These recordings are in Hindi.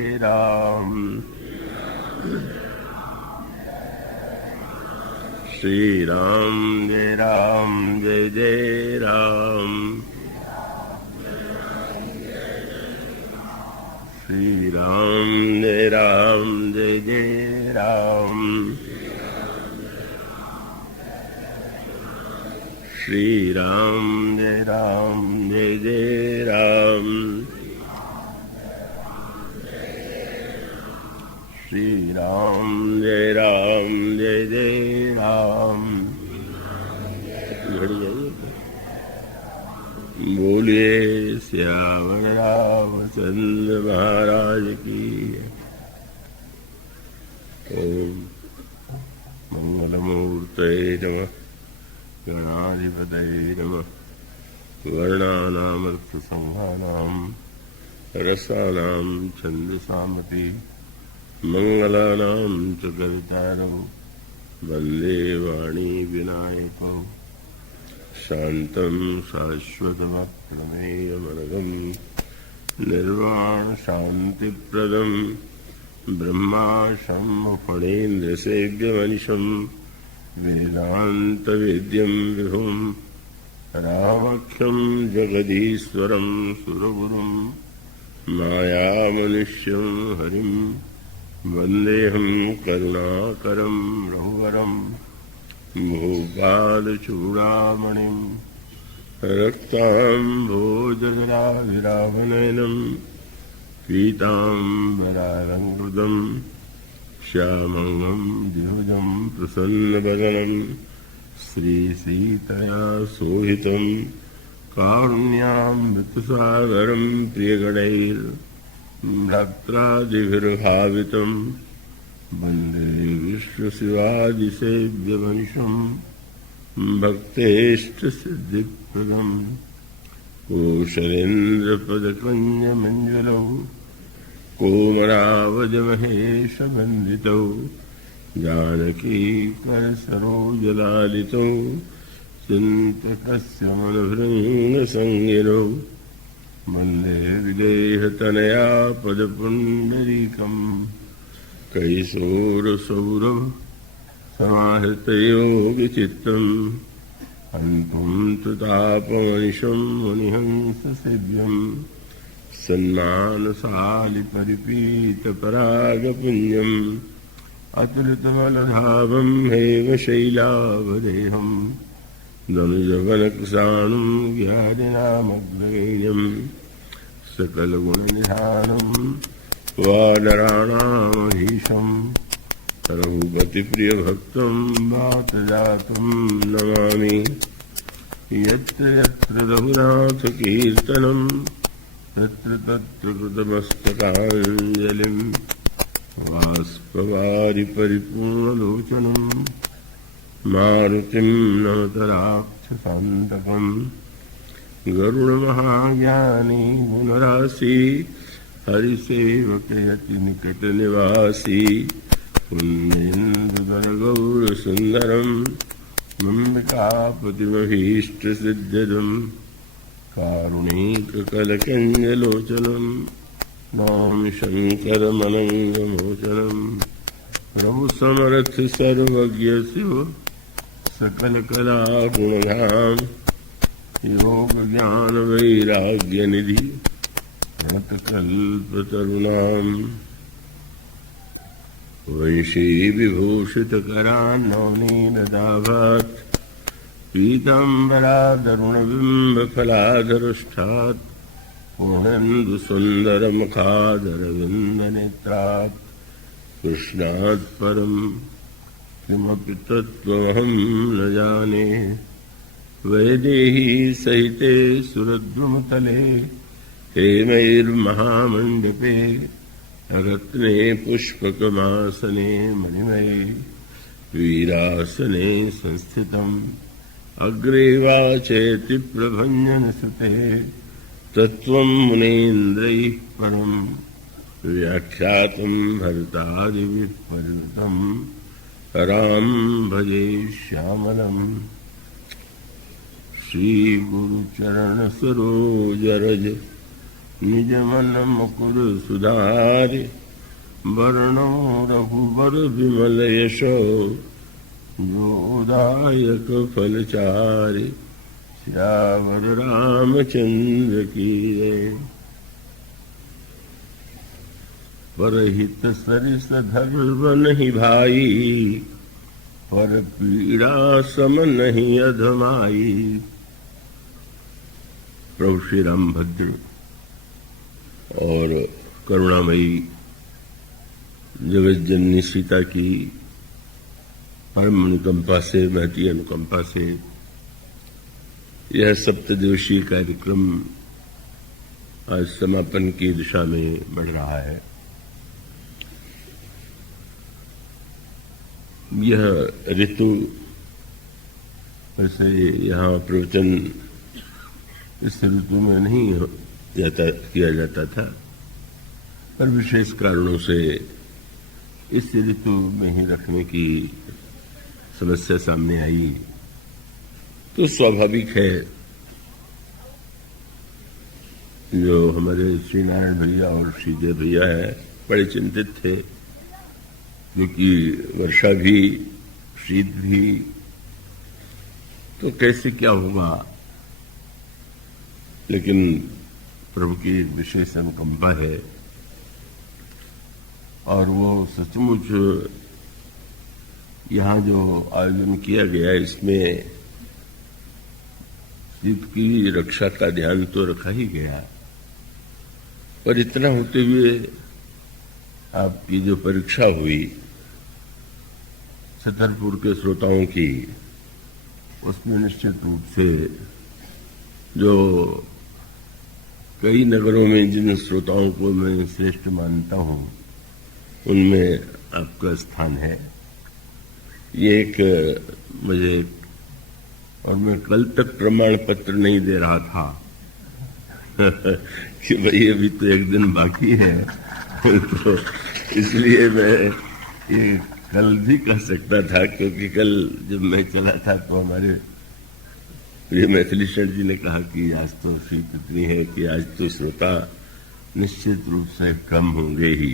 राम श्री राम जय जय राम श्री राम जय जय राम श्री राम जय जय राम श्री राम जय जय राम। बोलिए श्याम रामचंद्र महाराज की। ओम मंगलमूर्तये नमः। गणाधिपतये नमः। वर्णानामर्थसंहानां रसानां छन्दसामपि मंगलानां च कर्तारौ वन्दे वाणी विनायकौ। शान्तं शाश्वतमप्रमेयमनघं निर्वाणशान्तिप्रदं ब्रह्माशं फणेन्द्रसेव्यमनिशं वेदान्तवेद्यं विभुं रामख्यं जगदीश्वरं सुरगुरुं मायामनुष्यं हरिं वन्देऽहं करुणाकरं रघुवरं भूपालचूडामणिं रक्ताम्भोजधराभिरामनयनं पीताम्बरालङ्कृतं श्यामं द्विभुजं प्रसन्नवदनं श्रीसीतया शोभितं कारुण्यामृतसागरं प्रियगणैर्भक्त्रादिभिर्भावितं वन्दे विष्णुशिवादिसेव्यमनिशं भक्तेष्टसिद्धिप्रदं। कोशलेन्द्रपदकञ्जमञ्जुलौ कोमरावजमहेशवन्दितौ जानकीकरसरोजलालितौ चिन्तकस्य मनभृङ्गसंज्ञिनौ वन्दे विदेहतनया पदपुण्डरीकम् कैशोरसौरभ समाहृतयोगिचित्तम् हन्तुं तुतापमनिशं मुनिहंससेव्यम् सन्मानसालिपरिपीतपरागपुण्यम् अतुलितबलधावं हेमशैलावदेहम् दनुजवनकृशाणुं ज्ञानिनामग्रगण्यं सकलगुणनिधानं वानराणामधीशं रघुपतिप्रियभक्तं वातजातं नमामि। यत्र यत्र रघुनाथकीर्तनं तत्र तत्र कृतमस्तकाञ्जलिं बाष्पवारि परिपूर्णलोचनं मारुतिं नमत राक्षसान्तकं। गरुडमहाज्ञानी गुणराशि हरिसेवकयति निकटनिवासी पुण्येन्दुधरगौरसुन्दरं म्बिकापतिमभीष्टसिद्ध्यदं कारुणिककलकञ्जलोचनं नमामि शङ्करमनङ्गमोचनं। प्रभुसमर्थ सर्वज्ञ शिव सकल कला गुणधाम योग ज्ञान वैराग्य निधि प्रणतकल्पतरुणाम वंशी विभूषित करान्नवनीनदाभात् पीताम्बरादरुणबिम्ब फलाधरुष्ठात् पूर्णेन्दु सुन्दर मुखादरविन्दनेत्रात् कृष्णात् परं किमपि तत्त्वमहं न जाने। वैदेही सहिते सुरद्रुमतले हेमैर्महामण्डपे रत्ने पुष्पकमासने मणिमये वीरासने संस्थितम् अग्रे वाचेति प्रभञ्जनसुते तत्त्वं मुनीन्द्रैः परम् व्याख्यातं भरतादिभिः परिवृतं राम भजे श्यामलम्। श्री गुरुचरण सरोज रज निज मन मुकुर सुधारि वरणो रघुबर विमल यशो जोदायक फलचारि श्यावर रामचंद्र की जय। परहित सरिस धर्म नहीं भाई पर पीड़ा सम नहीं अधमाई। प्रभु श्री रामभद्र और करुणामयी जगत जननी सीता की परम अनुकंपा से, महती अनुकंपा से यह सप्तदिवसीय कार्यक्रम आज समापन की दिशा में बढ़ रहा है। यह ऋतु वैसे यहाँ प्रवचन इस ऋतु में नहीं किया जाता था, पर विशेष कारणों से इस ऋतु में ही रखने की समस्या सामने आई तो स्वाभाविक है जो हमारे श्री नारायण भैया और श्रीजय भैया है बड़े चिंतित थे, क्योंकि वर्षा भी शीत भी, तो कैसे क्या होगा। लेकिन प्रभु की विशेष अनुकंपा है और वो सचमुच यहाँ जो आयोजन किया गया इसमें शीत की रक्षा का ध्यान तो रखा ही गया, पर इतना होते हुए आपकी जो परीक्षा हुई छतरपुर के श्रोताओं की, उसमें निश्चित रूप से जो कई नगरों में जिन श्रोताओं को मैं श्रेष्ठ मानता हूं उनमें आपका स्थान है। ये एक मुझे, और मैं कल तक प्रमाण पत्र नहीं दे रहा था कि भाई अभी तो एक दिन बाकी है तो इसलिए मैं ये कल भी कह सकता था, क्योंकि कल जब मैं चला था तो हमारे प्रिय मैथिली शरण जी ने कहा कि आज तो शीत इतनी है कि आज तो श्रोता निश्चित रूप से कम होंगे ही,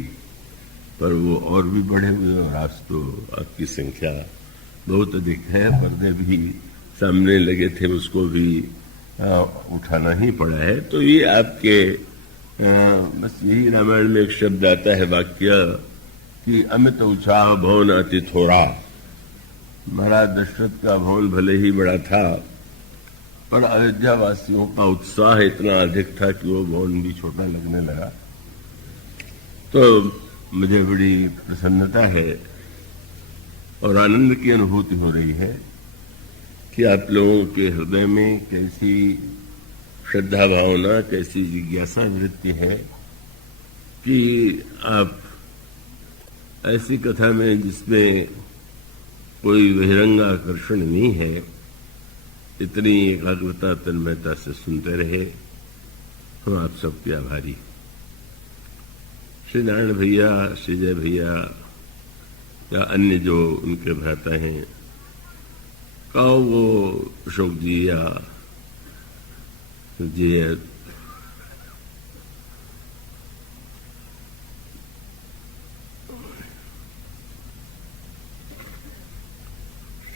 पर वो और भी बढ़े हुए और आज तो आपकी संख्या बहुत अधिक है। पर्दे भी सामने लगे थे, उसको भी उठाना ही पड़ा है। तो ये आपके बस यही रामायण में एक शब्द आता है, वाक्य कि अमित उत्साह भवन अति थोड़ा। महाराज दशरथ का भवन भले ही बड़ा था, पर अयोध्या वासियों का उत्साह इतना अधिक था कि वो भवन भी छोटा लगने लगा। तो मुझे बड़ी प्रसन्नता है और आनंद की अनुभूति हो रही है कि आप लोगों के हृदय में कैसी श्रद्धा भावना, कैसी जिज्ञासा वृत्ति है कि आप ऐसी कथा में जिसमें कोई बहिरंग आकर्षण नहीं है, इतनी एकाग्रता तन्मयता से सुनते रहे। हम आप सबके आभारी। श्री नारायण भैया, श्रीजय भैया या अन्य जो उनके भ्राता हैं, का वो अशोक जी या जी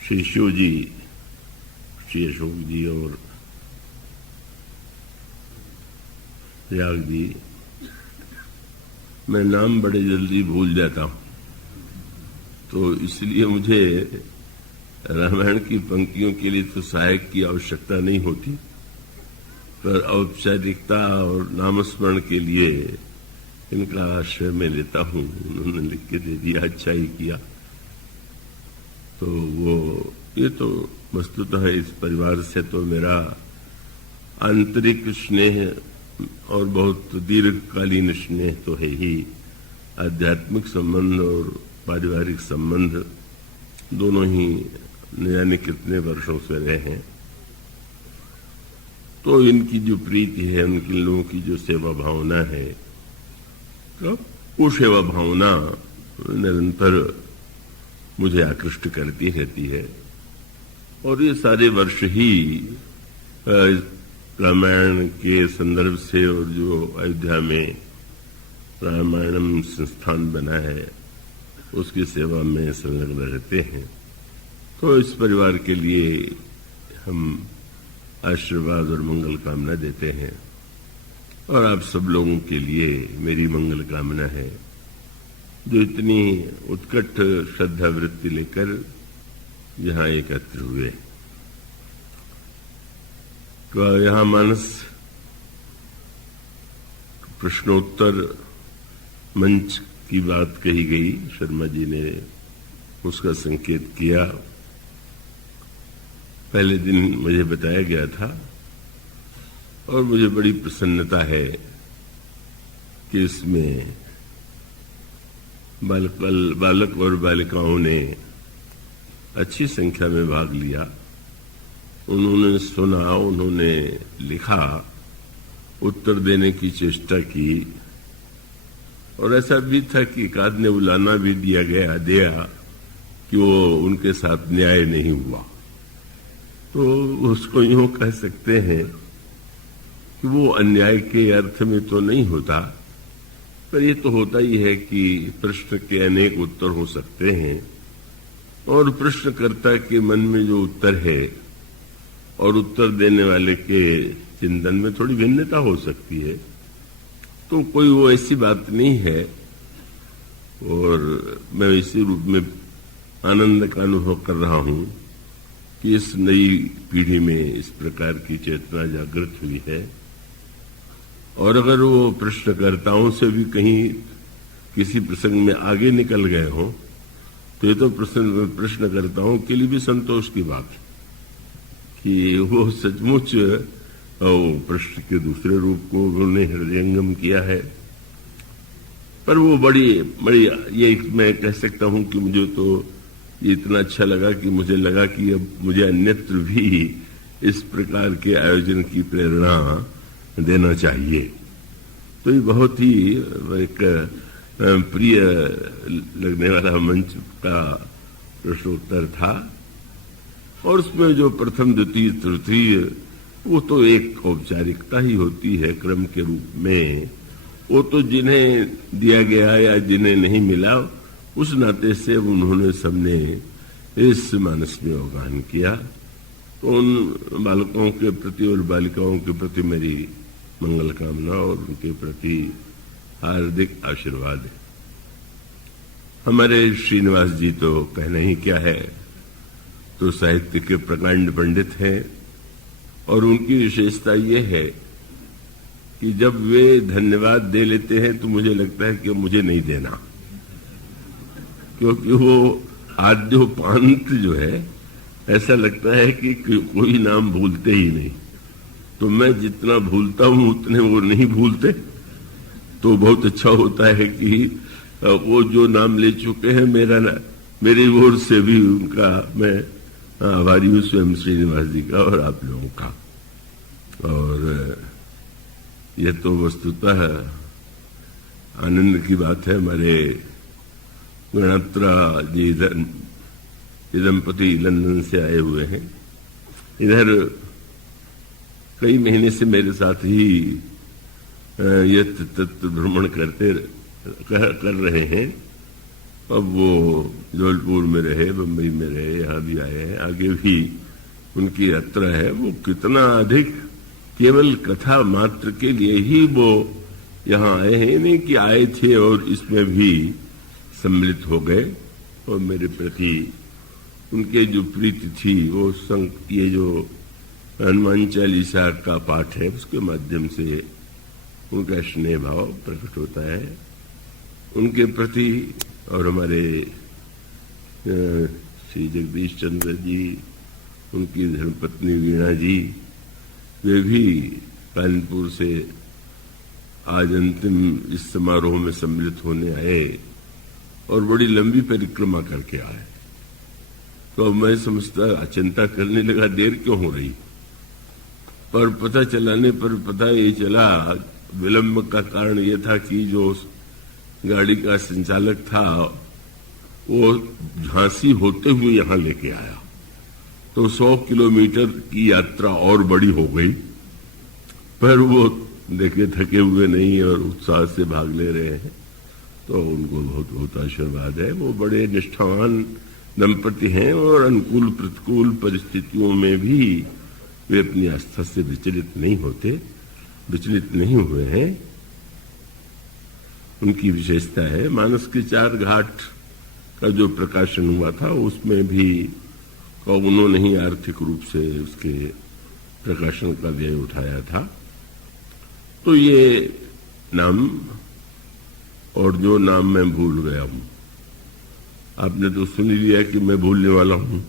श्री शिव जी, श्री अशोक जी और याग जी, मैं नाम बड़े जल्दी भूल जाता हूं, तो इसलिए मुझे रामायण की पंक्तियों के लिए तो सहायक की आवश्यकता नहीं होती, पर औपचारिकता और नामस्मरण के लिए इनका आश्रय मैं लेता हूं। उन्होंने लिख के दे दिया, अच्छा ही किया। तो वो ये तो वस्तुतः इस परिवार से तो मेरा आंतरिक स्नेह और बहुत दीर्घकालीन स्नेह तो है ही। आध्यात्मिक संबंध और पारिवारिक संबंध दोनों ही न जाने कितने वर्षों से रहे हैं। तो इनकी जो प्रीति है, उनके लोगों की जो सेवा भावना है, तो वो सेवा भावना निरंतर मुझे आकृष्ट करती रहती है। और ये सारे वर्ष ही रामायण के संदर्भ से और जो अयोध्या में रामायणम संस्थान बना है उसकी सेवा में संलग्न रहते हैं। तो इस परिवार के लिए हम आशीर्वाद और मंगल कामना देते हैं और आप सब लोगों के लिए मेरी मंगल कामना है जो इतनी उत्कट श्रद्धा वृत्ति लेकर यहाँ एकत्र हुए। तो यहाँ मानस प्रश्नोत्तर मंच की बात कही गई, शर्मा जी ने उसका संकेत किया। पहले दिन मुझे बताया गया था और मुझे बड़ी प्रसन्नता है कि इसमें बालक और बालिकाओं ने अच्छी संख्या में भाग लिया। उन्होंने सुना, उन्होंने लिखा, उत्तर देने की चेष्टा की और ऐसा भी था कि एक आध ने बुलाना भी दिया कि वो उनके साथ न्याय नहीं हुआ। तो उसको यूं कह सकते हैं कि वो अन्याय के अर्थ में तो नहीं होता, पर ये तो होता ही है कि प्रश्न के अनेक उत्तर हो सकते हैं और प्रश्नकर्ता के मन में जो उत्तर है और उत्तर देने वाले के चिंतन में थोड़ी भिन्नता हो सकती है। तो कोई वो ऐसी बात नहीं है और मैं इसी रूप में आनंद का अनुभव कर रहा हूं कि इस नई पीढ़ी में इस प्रकार की चेतना जागृत हुई है। और अगर वो प्रश्नकर्ताओं से भी कहीं किसी प्रसंग में आगे निकल गए हों तो ये तो प्रश्नकर्ताओं के लिए भी संतोष की बात है कि वो सचमुच प्रश्न के दूसरे रूप को उन्होंने हृदयंगम किया है। पर वो बड़ी ये मैं कह सकता हूं कि मुझे तो ये इतना अच्छा लगा कि मुझे लगा कि अब मुझे अन्यत्र भी इस प्रकार के आयोजन की प्रेरणा देना चाहिए। तो ये बहुत ही एक प्रिय लगने वाला मंच का प्रश्नोत्तर था और उसमें जो प्रथम, द्वितीय, तृतीय वो तो एक औपचारिकता ही होती है क्रम के रूप में। वो तो जिन्हें दिया गया या जिन्हें नहीं मिला उस नाते से उन्होंने सबने इस मानस में अवगाहन किया। तो उन बालकों के प्रति और बालिकाओं के प्रति मेरी मंगल कामना और उनके प्रति हार्दिक आशीर्वाद है। हमारे श्रीनिवास जी तो कहना ही क्या है, तो साहित्य के प्रकांड पंडित हैं और उनकी विशेषता ये है कि जब वे धन्यवाद दे लेते हैं तो मुझे लगता है कि मुझे नहीं देना, क्योंकि वो आद्योपांत जो है ऐसा लगता है कि कोई नाम भूलते ही नहीं। तो मैं जितना भूलता हूं उतने वो नहीं भूलते। तो बहुत अच्छा होता है कि वो जो नाम ले चुके हैं मेरी ओर से भी उनका मैं आभारी हूं, स्वयं श्रीनिवास जी का और आप लोगों का। और ये तो वस्तुतः आनंद की बात है। हमारे गणात्रा जी दंपति लंदन से आए हुए हैं, इधर कई महीने से मेरे साथ ही ये तत्व भ्रमण कर रहे हैं। अब वो जबलपुर में रहे, बम्बई में रहे, यहाँ भी आए हैं, आगे भी उनकी यात्रा है। वो कितना अधिक केवल कथा मात्र के लिए ही वो यहाँ आए हैं, नहीं कि आए थे और इसमें भी सम्मिलित हो गए। और मेरे प्रति उनके जो प्रीति थी वो ये जो हनुमान चालीसा का पाठ है उसके माध्यम से उनका स्नेह भाव प्रकट होता है उनके प्रति। और हमारे श्री जगदीश चंद्र जी, उनकी धर्मपत्नी वीणा जी, वे भी कानपुर से आज अंतिम इस समारोह में सम्मिलित होने आए और बड़ी लंबी परिक्रमा करके आए। तो अब मैं समझता चिंता करने लगा देर क्यों हो रही, पर पता चलाने पर पता ये चला विलंब का कारण ये था कि जो गाड़ी का संचालक था वो झांसी होते हुए यहां लेके आया, तो 100 किलोमीटर की यात्रा और बड़ी हो गई पर वो देखे थके हुए नहीं और उत्साह से भाग ले रहे हैं, तो उनको बहुत बहुत आशीर्वाद है। वो बड़े निष्ठावान दंपति हैं और अनुकूल प्रतिकूल परिस्थितियों में भी वे अपनी आस्था से विचलित नहीं होते, विचलित नहीं हुए हैं। उनकी विशेषता है। मानस के 4 घाट का जो प्रकाशन हुआ था उसमें भी उन्होंने ही आर्थिक रूप से उसके प्रकाशन का व्यय उठाया था। तो ये नाम, और जो नाम मैं भूल गया हूं, आपने तो सुन लिया कि मैं भूलने वाला हूं,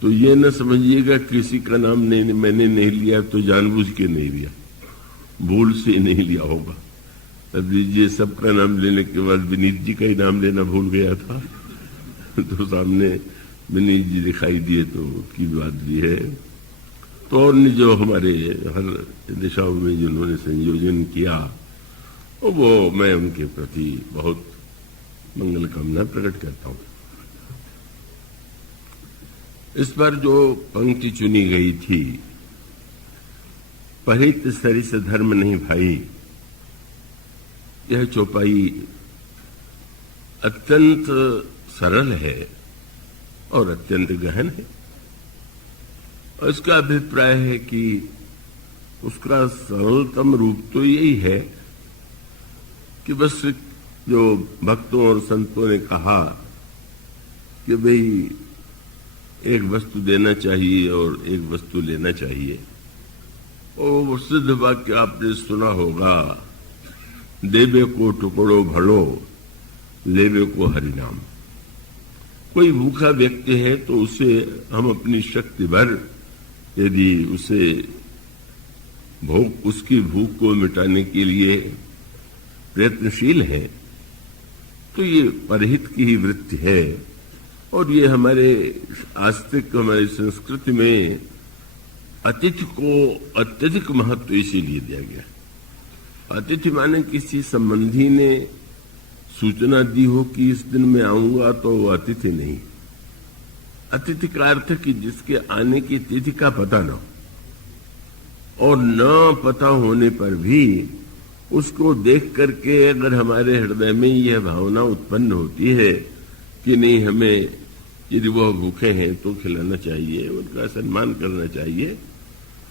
तो ये न समझिएगा किसी का नाम मैंने नहीं लिया तो जानबूझ के नहीं लिया, भूल से नहीं लिया होगा। अब लीजिए, सबका नाम लेने के बाद विनीत जी का ही नाम लेना भूल गया था तो सामने विनीत जी दिखाई दिए तो की बात भी है। तो और जो हमारे हर दिशाओं में जिन्होंने संयोजन किया, वो मैं उनके प्रति बहुत मंगल कामना प्रकट करता हूं। इस बार जो पंक्ति चुनी गई थी, परित सरिस धर्म नहीं भाई, यह चौपाई अत्यंत सरल है और अत्यंत गहन है। और इसका अभिप्राय है कि उसका सरलतम रूप तो यही है कि बस जो भक्तों और संतों ने कहा कि भाई एक वस्तु देना चाहिए और एक वस्तु लेना चाहिए, और वो सिद्ध वाक्य आपने सुना होगा, देवे को टुकड़ो भलो, लेवे को हरिनाम। कोई भूखा व्यक्ति है तो उसे हम अपनी शक्ति भर यदि उसे उसकी भूख को मिटाने के लिए प्रयत्नशील है, तो ये परहित की ही वृत्ति है। और ये हमारे आस्तिक, हमारी संस्कृति में अतिथि को अत्यधिक महत्व इसीलिए दिया गया। अतिथि माने किसी संबंधी ने सूचना दी हो कि इस दिन मैं आऊंगा, तो वो अतिथि नहीं। अतिथि का अर्थ कि जिसके आने की तिथि का पता न हो, और न पता होने पर भी उसको देख करके अगर हमारे हृदय में यह भावना उत्पन्न होती है कि नहीं, हमें यदि वह भूखे हैं तो खिलाना चाहिए, उनका सम्मान करना चाहिए,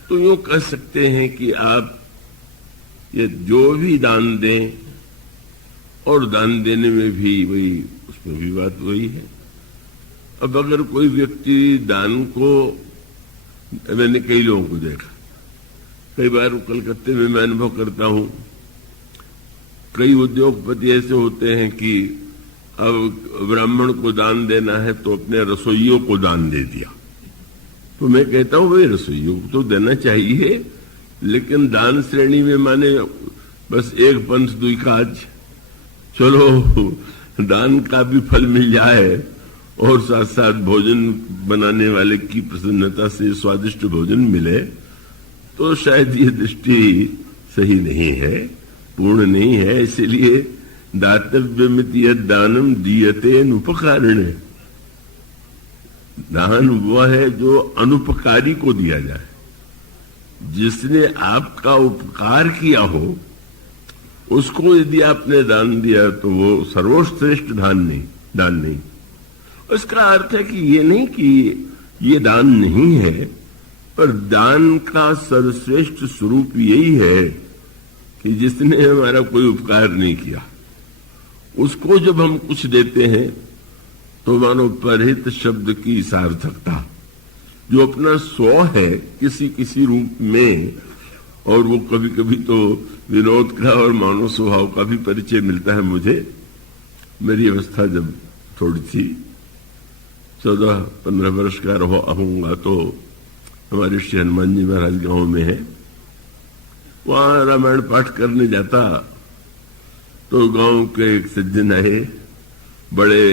तो यूं कह सकते हैं कि आप ये जो भी दान दें, और दान देने में भी वही, उसमें भी बात वही है। अब अगर कोई व्यक्ति दान को, मैंने कई लोगों को देखा, कई बार कलकत्ते में मैं अनुभव करता हूं, कई उद्योगपति ऐसे होते हैं कि अब ब्राह्मण को दान देना है तो अपने रसोइयों को दान दे दिया। तो मैं कहता हूं भाई, रसोइयों को तो देना चाहिए, लेकिन दान श्रेणी में माने बस एक पंथ दुई काज, चलो दान का भी फल मिल जाए और साथ साथ भोजन बनाने वाले की प्रसन्नता से स्वादिष्ट भोजन मिले, तो शायद ये दृष्टि सही नहीं है, पूर्ण नहीं है। इसलिए दातव्यमिति यद दानम दीयते अनुपकारिणे, दान वह है जो अनुपकारी को दिया जाए। जिसने आपका उपकार किया हो उसको यदि आपने दान दिया तो वो सर्वश्रेष्ठ दान नहीं। उसका अर्थ है कि ये नहीं कि ये दान नहीं है, पर दान का सर्वश्रेष्ठ स्वरूप यही है कि जिसने हमारा कोई उपकार नहीं किया, उसको जब हम कुछ देते हैं तो मानो परहित शब्द की सार्थकता, जो अपना स्व है किसी किसी रूप में, और वो कभी कभी तो विनोद का और मानव स्वभाव का भी परिचय मिलता है मुझे। मेरी अवस्था जब थोड़ी थी, 14-15 वर्ष का रहूंगा, तो हमारे श्री हनुमान जी महाराज गांव में है, वहां रामायण पाठ करने जाता, तो गांव के एक सज्जन आए, बड़े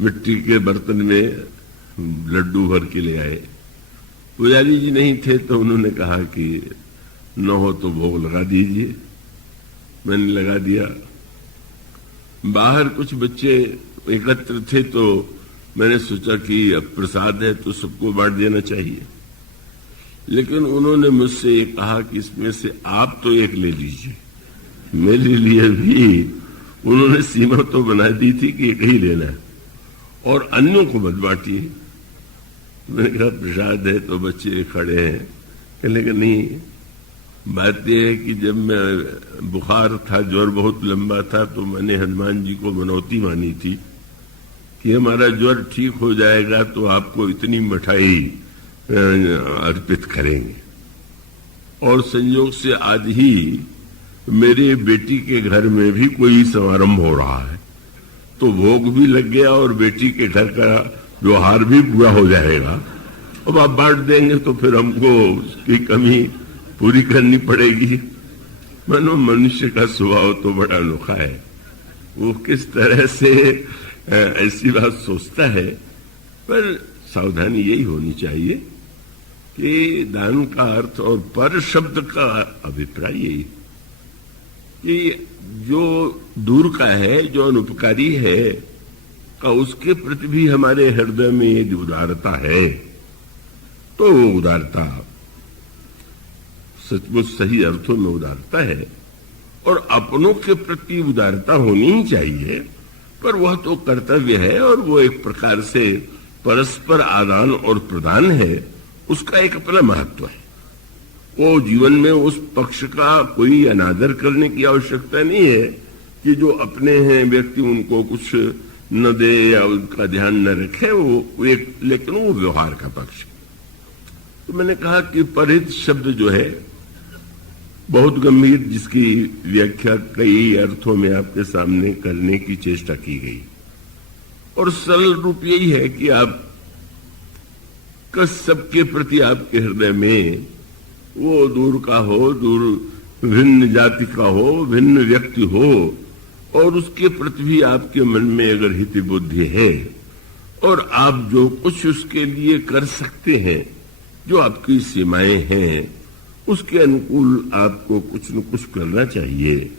मिट्टी के बर्तन में लड्डू भर के ले आए। पुजारी जी नहीं थे तो उन्होंने कहा कि न हो तो भोग लगा दीजिए। मैंने लगा दिया। बाहर कुछ बच्चे एकत्र थे तो मैंने सोचा कि अब प्रसाद है तो सबको बांट देना चाहिए। लेकिन उन्होंने मुझसे ये कहा कि इसमें से आप तो एक ले लीजिए। मेरे लिए भी उन्होंने सीमा तो बना दी थी कि एक ही लेना है और अन्यों को मत बांटिए। मैंने कहा प्रसाद है तो बच्चे खड़े हैं। कहने का नहीं, बात यह है कि जब मैं बुखार था, ज्वर बहुत लंबा था, तो मैंने हनुमान जी को मनौती मानी थी कि हमारा ज्वर ठीक हो जाएगा तो आपको इतनी मिठाई अर्पित करेंगे। और संयोग से आज ही मेरे बेटी के घर में भी कोई समारंभ हो रहा है, तो भोग भी लग गया और बेटी के घर का व्यवहार भी पूरा हो जाएगा। अब आप बांट देंगे तो फिर हमको उसकी कमी पूरी करनी पड़ेगी। मानो मनुष्य का स्वभाव तो बड़ा अनोखा है, वो किस तरह से ऐसी बात सोचता है। पर सावधानी यही होनी चाहिए कि दान का अर्थ और पर शब्द का अभिप्राय यही कि जो दूर का है, जो अनुपकारी है, का उसके प्रति भी हमारे हृदय में यदि उदारता है तो वो उदारता सचमुच सही अर्थों में उदारता है। और अपनों के प्रति उदारता होनी ही चाहिए, पर वह तो कर्तव्य है और वो एक प्रकार से परस्पर आदान और प्रदान है, उसका एक अपना महत्व है। वो जीवन में उस पक्ष का कोई अनादर करने की आवश्यकता नहीं है कि जो अपने हैं व्यक्ति उनको कुछ न दे या उनका ध्यान न रखे, वो एक, लेकिन वो व्यवहार का पक्ष। तो मैंने कहा कि परहित शब्द जो है बहुत गंभीर, जिसकी व्याख्या कई अर्थों में आपके सामने करने की चेष्टा की गई, और सरल रूप यही है कि आप सबके प्रति आपके हृदय में वो दूर का हो, दूर भिन्न जाति का हो, भिन्न व्यक्ति हो, और उसके प्रति भी आपके मन में अगर हित बुद्धि है और आप जो कुछ उसके लिए कर सकते हैं, जो आपकी सीमाएं हैं, उसके अनुकूल आपको कुछ न कुछ करना चाहिए।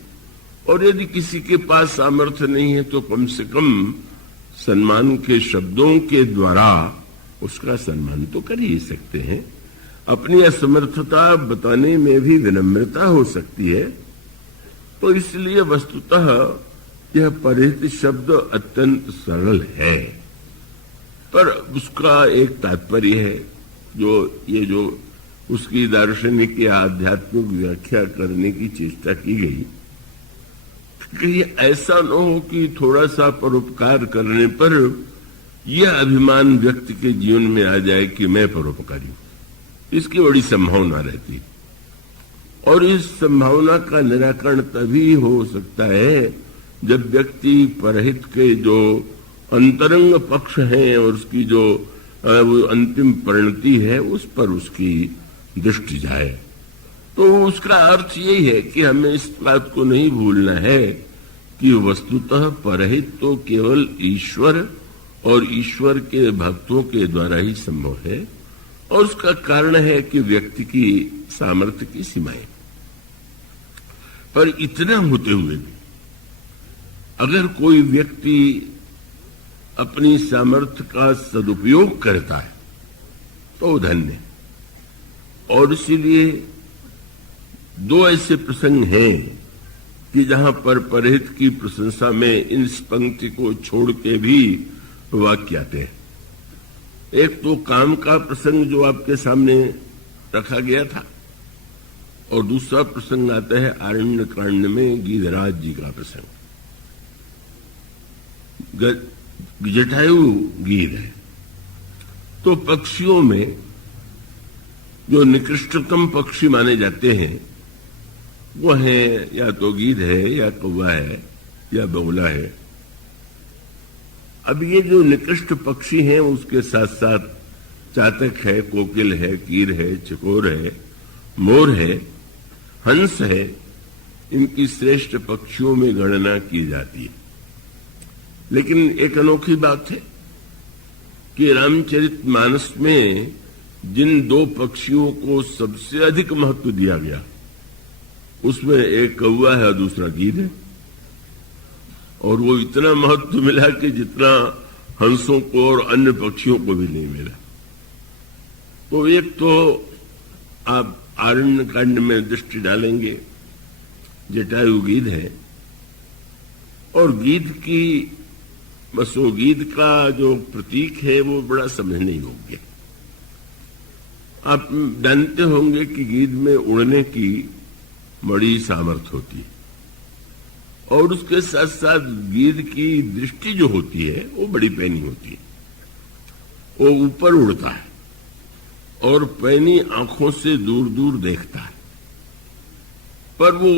और यदि किसी के पास सामर्थ्य नहीं है तो कम से कम सम्मान के शब्दों के द्वारा उसका सम्मान तो कर ही सकते हैं। अपनी असमर्थता बताने में भी विनम्रता हो सकती है। तो इसलिए वस्तुतः यह परहित शब्द अत्यंत सरल है, पर उसका एक तात्पर्य है जो उसकी दार्शनिक या आध्यात्मिक व्याख्या करने की चेष्टा की गई कि ऐसा न हो कि थोड़ा सा परोपकार करने पर यह अभिमान व्यक्ति के जीवन में आ जाए कि मैं परोपकारी हूं। इसकी बड़ी संभावना रहती, और इस संभावना का निराकरण तभी हो सकता है जब व्यक्ति परहित के जो अंतरंग पक्ष हैं और उसकी जो वो अंतिम परिणति है उस पर उसकी दृष्टि जाए। तो उसका अर्थ यही है कि हमें इस बात को नहीं भूलना है कि वस्तुतः परहित तो केवल ईश्वर और ईश्वर के भक्तों के द्वारा ही संभव है, और उसका कारण है कि व्यक्ति की सामर्थ्य की सीमाएं। पर इतना होते हुए भी अगर कोई व्यक्ति अपनी सामर्थ्य का सदुपयोग करता है तो धन्य। और इसीलिए दो ऐसे प्रसंग हैं कि जहां पर परहित की प्रशंसा में इस पंक्ति को छोड़ के भी वाक्य आते हैं। एक तो काम का प्रसंग जो आपके सामने रखा गया था, और दूसरा प्रसंग आता है आरण्य कांड में गिरिराज जी का प्रसंग। जटायु गिर है, तो पक्षियों में जो निकृष्टतम पक्षी माने जाते हैं वो है या तो गीध है या कौवा है या बगुला है। अब ये जो निकृष्ट पक्षी हैं उसके साथ साथ चातक है, कोकिल है, कीर है, चकोर है, मोर है, हंस है, इनकी श्रेष्ठ पक्षियों में गणना की जाती है। लेकिन एक अनोखी बात है कि रामचरितमानस में जिन दो पक्षियों को सबसे अधिक महत्व दिया गया उसमें एक कौवा है और दूसरा गीध है, और वो इतना महत्व मिला कि जितना हंसों को और अन्य पक्षियों को भी नहीं मिला। तो एक तो आप आरण्य कांड में दृष्टि डालेंगे, जटायु गिद्ध है और गिद्ध की बस वो गिद्ध का जो प्रतीक है वो बड़ा समझने योग्य है। आप जानते होंगे कि गिद्ध में उड़ने की बड़ी सामर्थ्य होती है और उसके साथ साथ गिद्ध की दृष्टि जो होती है वो बड़ी पैनी होती है। वो ऊपर उड़ता है और पैनी आंखों से दूर दूर देखता है, पर वो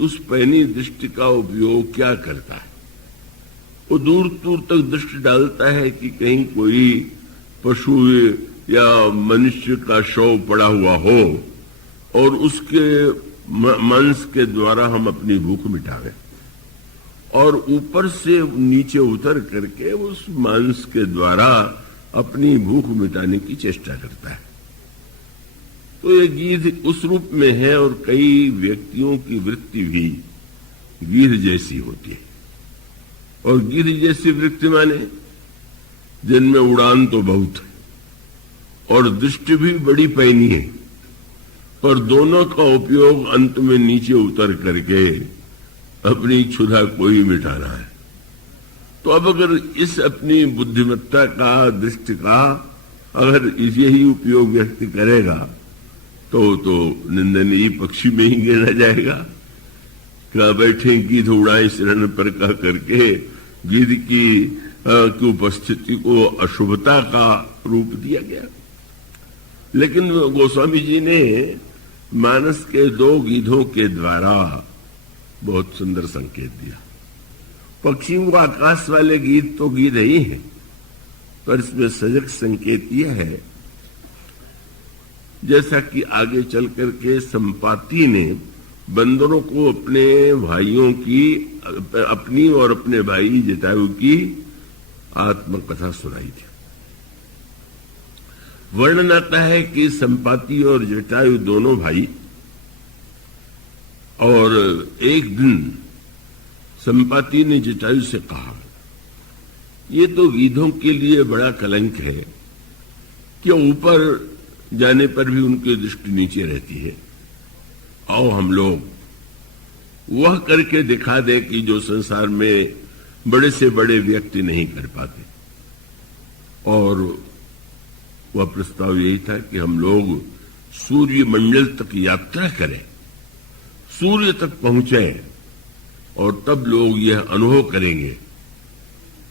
उस पैनी दृष्टि का उपयोग क्या करता है? वो दूर दूर तक दृष्टि डालता है कि कहीं कोई पशु या मनुष्य का शव पड़ा हुआ हो और उसके मांस के द्वारा हम अपनी भूख मिटावें, और ऊपर से नीचे उतर करके उस मांस के द्वारा अपनी भूख मिटाने की चेष्टा करता है। तो ये गिद्ध उस रूप में है और कई व्यक्तियों की वृत्ति भी गिद्ध जैसी होती है। और गिद्ध जैसी वृत्ति माने जिनमें उड़ान तो बहुत है और दृष्टि भी बड़ी पैनी है, पर दोनों का उपयोग अंत में नीचे उतर करके अपनी क्षुधा को ही मिटाना है। तो अब अगर इस अपनी बुद्धिमत्ता का, दृष्टि का अगर यही उपयोग व्यक्ति करेगा तो निंदनीय पक्षी में ही गिना जाएगा। क्या बैठे गिद्ध उड़ाए शरण पर कह करके गिद्ध की उपस्थिति को अशुभता का रूप दिया गया। लेकिन गोस्वामी जी ने मानस के 2 गिद्धों के द्वारा बहुत सुंदर संकेत दिया। पक्षियों को आकाश वाले गिद्ध तो गिद्ध ही है, पर इसमें सजग संकेत यह है, जैसा कि आगे चल करके संपाति ने बंदरों को अपने भाइयों की, अपनी और अपने भाई जटायु की आत्मकथा सुनाई थी। वर्णन आता है कि संपाति और जटायु दोनों भाई, और एक दिन संपाति ने जटायु से कहा, ये तो गिद्धों के लिए बड़ा कलंक है कि ऊपर जाने पर भी उनकी दृष्टि नीचे रहती है। आओ हम लोग वह करके दिखा दे कि जो संसार में बड़े से बड़े व्यक्ति नहीं कर पाते। और वह प्रस्ताव यही था कि हम लोग सूर्य मंडल तक यात्रा करें, सूर्य तक पहुंचे और तब लोग यह अनुभव करेंगे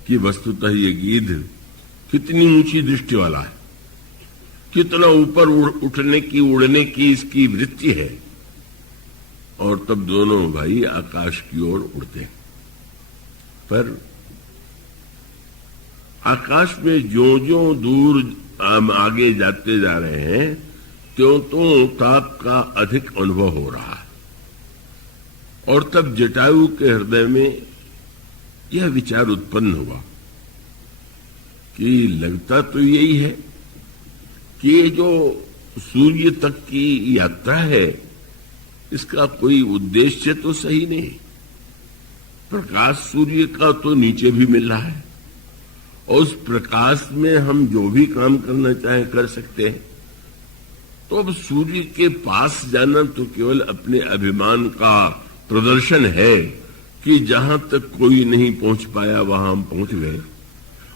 कि वस्तुतः ये गिद्ध कितनी ऊंची दृष्टि वाला है, कितना ऊपर उठने की, उड़ने की इसकी वृत्ति है। और तब दोनों भाई आकाश की ओर उड़ते हैं। पर आकाश में जो जो दूर आगे जाते जा रहे हैं, त्यों तो ताप का अधिक अनुभव हो रहा है। और तब जटायु के हृदय में यह विचार उत्पन्न हुआ कि लगता तो यही है कि ये जो सूर्य तक की यात्रा है, इसका कोई उद्देश्य तो सही नहीं। प्रकाश सूर्य का तो नीचे भी मिल रहा है और उस प्रकाश में हम जो भी काम करना चाहें कर सकते हैं। तो अब सूर्य के पास जाना तो केवल अपने अभिमान का प्रदर्शन है कि जहां तक कोई नहीं पहुंच पाया वहां हम पहुंच गए।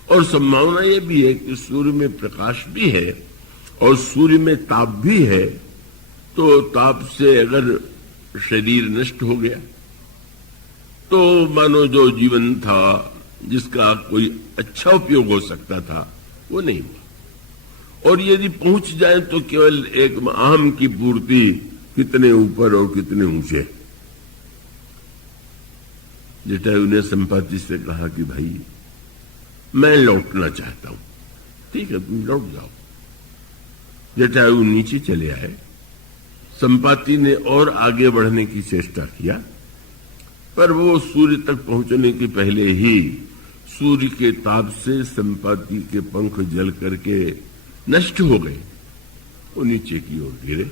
और संभावना यह भी है कि सूर्य में प्रकाश भी है और सूर्य में ताप भी है, तो ताप से अगर शरीर नष्ट हो गया तो मानो जो जीवन था, जिसका कोई अच्छा उपयोग हो सकता था, वो नहीं हुआ। और यदि पहुंच जाए तो केवल एक आम की पूर्ति, कितने ऊपर और कितने ऊंचे। जटायु ने संपाति से कहा कि भाई मैं लौटना चाहता हूं। ठीक है, तुम लौट जाओ। जटायु नीचे चले आए। संपाति ने और आगे बढ़ने की चेष्टा किया, पर वो सूर्य तक पहुंचने के पहले ही सूर्य के ताप से संपाति के पंख जल करके नष्ट हो गए। वो नीचे की ओर गिरे।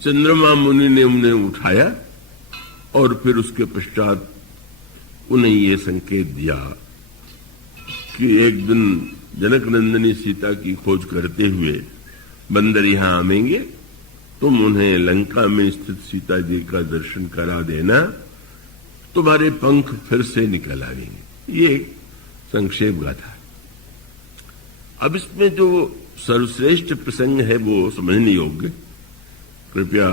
चंद्रमा मुनि ने उन्हें उठाया और फिर उसके पश्चात उन्हें ये संकेत दिया कि एक दिन जनक नंदिनी सीता की खोज करते हुए बंदर यहां आवेंगे, तुम उन्हें लंका में स्थित सीता जी का दर्शन करा देना, तुम्हारे पंख फिर से निकल आएंगे। ये एक संक्षेप गाथा। अब इसमें जो सर्वश्रेष्ठ प्रसंग है वो समझने योग्य, कृपया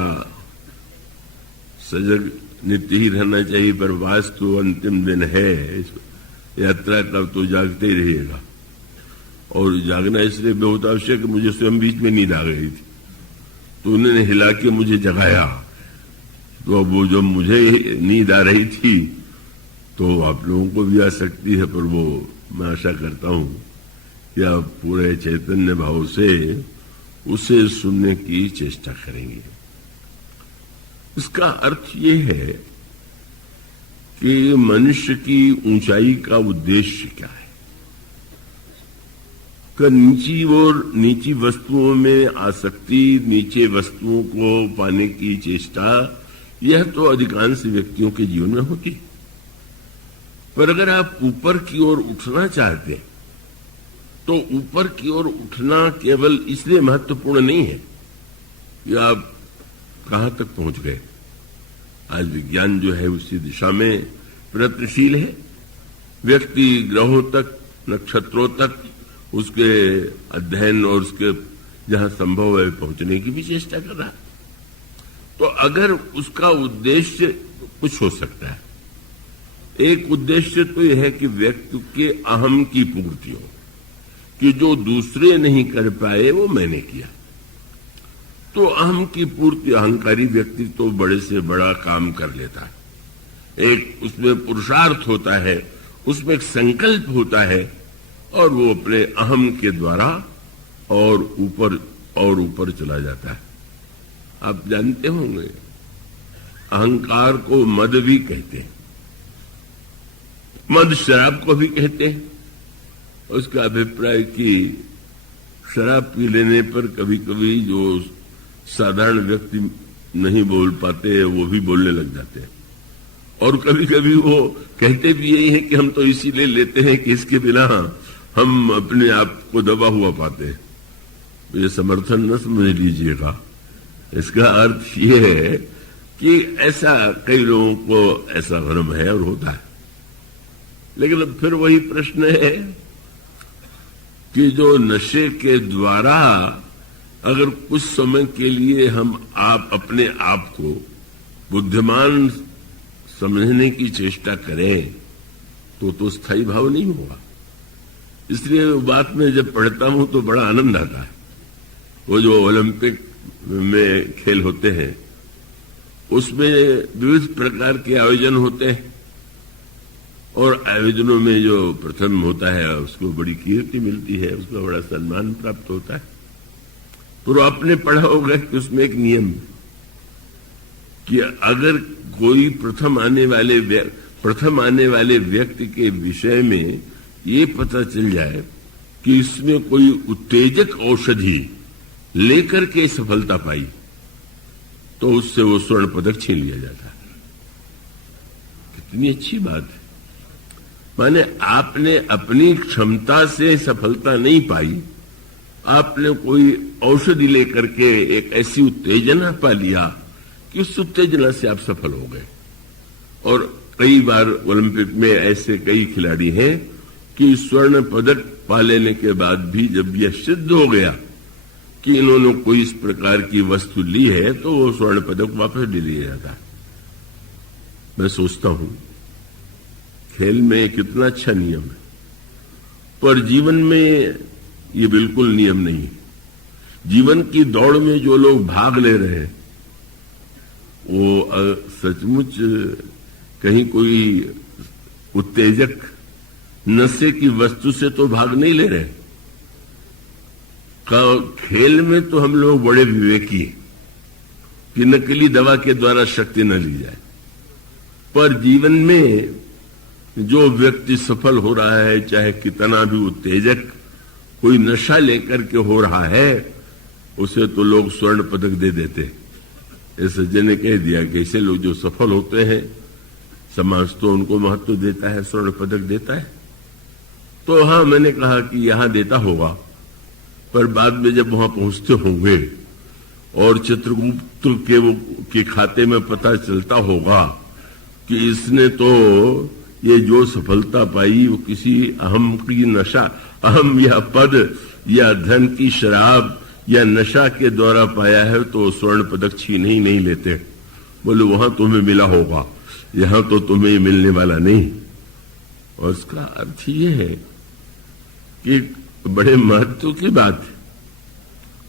सजग नित्य ही रहना चाहिए, पर वास्तु अंतिम दिन है यात्रा का, तो जागते ही रहिएगा। और जागना इसलिए बहुत आवश्यक, मुझे स्वयं बीच में नींद आ गई थी, तो उन्होंने हिला के मुझे जगाया। तो अब वो जब मुझे नींद आ रही थी तो आप लोगों को भी आ सकती है, पर वो मैं आशा करता हूं कि आप पूरे चैतन्य भाव से उसे सुनने की चेष्टा करेंगे। इसका अर्थ ये है कि मनुष्य की ऊंचाई का उद्देश्य क्या है। कि नीची वस्तुओं में आसक्ति, नीचे वस्तुओं को पाने की चेष्टा, यह तो अधिकांश व्यक्तियों के जीवन में होती है। पर अगर आप ऊपर की ओर उठना चाहते हैं तो ऊपर की ओर उठना केवल इसलिए महत्वपूर्ण नहीं है कि आप कहां तक पहुंच गए। आज विज्ञान जो है उसी दिशा में प्रयत्नशील है। व्यक्ति ग्रहों तक, नक्षत्रों तक उसके अध्ययन और उसके जहां संभव है पहुंचने की भी चेष्टा कर रहा है। तो अगर उसका उद्देश्य कुछ हो सकता है, एक उद्देश्य तो यह है कि व्यक्ति के अहम की पूर्ति हो, कि जो दूसरे नहीं कर पाए वो मैंने किया। तो अहम की पूर्ति, अहंकारी व्यक्ति तो बड़े से बड़ा काम कर लेता है। एक उसमें पुरुषार्थ होता है, उसमें एक संकल्प होता है, और वो अपने अहम के द्वारा और ऊपर चला जाता है। आप जानते होंगे अहंकार को मद भी कहते हैं, मद शराब को भी कहते हैं। उसका अभिप्राय कि शराब पी लेने पर कभी कभी जो साधारण व्यक्ति नहीं बोल पाते वो भी बोलने लग जाते हैं, और कभी कभी वो कहते भी यही है कि हम तो इसीलिए लेते हैं कि इसके बिना हम अपने आप को दबा हुआ पाते हैं। ये समर्थन न समझ लीजिएगा। इसका अर्थ ये है कि ऐसा कई लोगों को ऐसा भ्रम है और होता है। लेकिन अब फिर वही प्रश्न है कि जो नशे के द्वारा अगर कुछ समय के लिए हम अपने आप को बुद्धिमान समझने की चेष्टा करें तो स्थायी भाव नहीं होगा। इसलिए बात में जब पढ़ता हूं तो बड़ा आनंद आता है। वो जो ओलंपिक में खेल होते हैं उसमें विविध प्रकार के आयोजन होते हैं, और आयोजनों में जो प्रथम होता है उसको बड़ी कीर्ति मिलती है, उसको बड़ा सम्मान प्राप्त होता है। तो आपने पढ़ा होगा कि उसमें एक नियम कि अगर कोई प्रथम आने वाले व्यक्ति के विषय में ये पता चल जाए कि इसमें कोई उत्तेजक औषधि लेकर के सफलता पाई, तो उससे वो स्वर्ण पदक छीन लिया जाता है। कितनी अच्छी बात है। माने आपने अपनी क्षमता से सफलता नहीं पाई, आपने कोई औषधि लेकर के एक ऐसी उत्तेजना पा लिया कि उस उत्तेजना से आप सफल हो गए। और कई बार ओलंपिक में ऐसे कई खिलाड़ी हैं कि स्वर्ण पदक पा लेने के बाद भी जब यह सिद्ध हो गया कि इन्होंने कोई इस प्रकार की वस्तु ली है तो वो स्वर्ण पदक वापस ले लिया जाता है। मैं सोचता हूं खेल में कितना अच्छा नियम है, पर जीवन में ये बिल्कुल नियम नहीं है। जीवन की दौड़ में जो लोग भाग ले रहे हैं वो सचमुच कहीं कोई उत्तेजक नशे की वस्तु से तो भाग नहीं ले रहे। खेल में तो हम लोग बड़े विवेकी कि नकली दवा के द्वारा शक्ति न ली जाए, पर जीवन में जो व्यक्ति सफल हो रहा है, चाहे कितना भी उत्तेजक कोई नशा लेकर के हो रहा है, उसे तो लोग स्वर्ण पदक दे देते। इस सज्जन ने कह दिया कि ऐसे लोग जो सफल होते हैं समाज तो उनको महत्व देता है, स्वर्ण पदक देता है। तो हाँ, मैंने कहा कि यहां देता होगा, पर बाद में जब वहां पहुंचते होंगे और चित्रगुप्त के खाते में पता चलता होगा कि इसने तो ये जो सफलता पाई वो किसी अहम की नशा, अहम या पद या धन की शराब या नशा के द्वारा पाया है, तो स्वर्ण पदक छीन ही नहीं लेते। बोले वहां तुम्हें मिला होगा, यहां तो तुम्हें मिलने वाला नहीं। और इसका अर्थ ये है कि बड़े महत्व की बात है,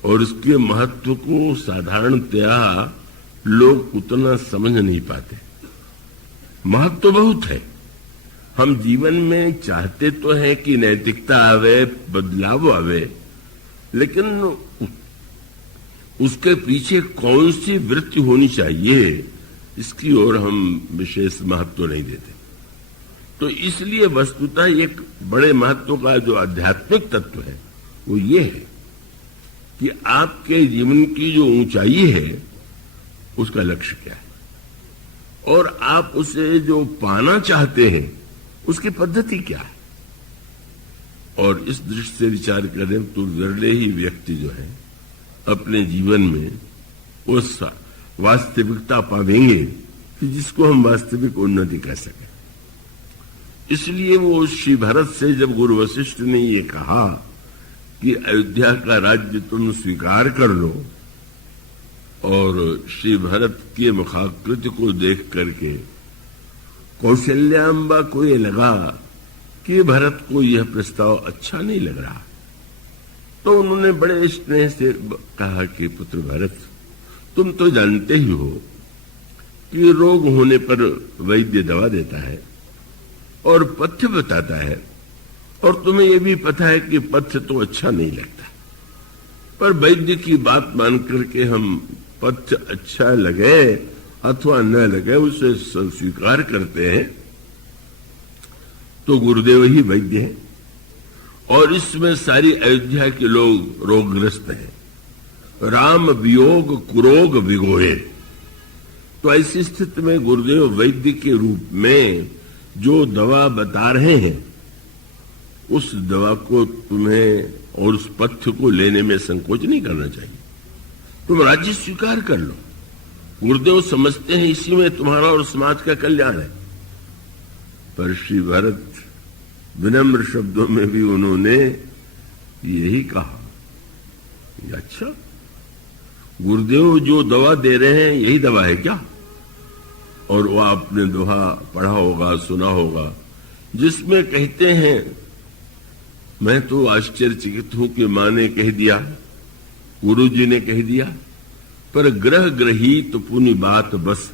और इसके महत्व को साधारणतया लोग उतना समझ नहीं पाते। महत्व बहुत है। हम जीवन में चाहते तो हैं कि नैतिकता आवे, बदलाव आवे, लेकिन उसके पीछे कौन सी वृत्ति होनी चाहिए, इसकी ओर हम विशेष महत्व नहीं देते। तो इसलिए वस्तुतः एक बड़े महत्व का जो आध्यात्मिक तत्व है वो ये है कि आपके जीवन की जो ऊंचाई है उसका लक्ष्य क्या है, और आप उसे जो पाना चाहते हैं उसकी पद्धति क्या है। और इस दृष्टि से विचार करें तो विरले ही व्यक्ति जो है अपने जीवन में उस वास्तविकता पाएंगे कि जिसको हम वास्तविक उन्नति कह सकें। इसलिए वो श्री भरत से जब गुरु वशिष्ठ ने ये कहा कि अयोध्या का राज्य तुम स्वीकार कर लो, और श्री भरत के मुखाकृति को देख करके कौशल्याम्बा को ये लगा कि भरत को यह प्रस्ताव अच्छा नहीं लग रहा, तो उन्होंने बड़े स्नेह से कहा कि पुत्र भरत, तुम तो जानते ही हो कि रोग होने पर वैद्य दवा देता है और पथ्य बताता है, और तुम्हें यह भी पता है कि पथ्य तो अच्छा नहीं लगता, पर वैद्य की बात मान करके हम पथ्य अच्छा लगे अथवा न लगे उसे स्वीकार करते हैं। तो गुरुदेव ही वैद्य हैं, और इसमें सारी अयोध्या के लोग रोगग्रस्त हैं। राम वियोग कुरोग विगोए। तो ऐसी स्थिति में गुरुदेव वैद्य के रूप में जो दवा बता रहे हैं उस दवा को तुम्हें और उस पथ्य को लेने में संकोच नहीं करना चाहिए। तुम राज्य स्वीकार कर लो। गुरुदेव समझते हैं इसी में तुम्हारा और समाज का कल्याण है। पर श्री भरत विनम्र शब्दों में भी उन्होंने यही कहा, अच्छा गुरुदेव जो दवा दे रहे हैं यही दवा है क्या? और वह आपने दोहा पढ़ा होगा, सुना होगा, जिसमें कहते हैं, मैं तो आश्चर्यचकित हूं कि मां ने कह दिया, गुरु जी ने कह दिया, पर ग्रह ग्रहित पुनि बात बस,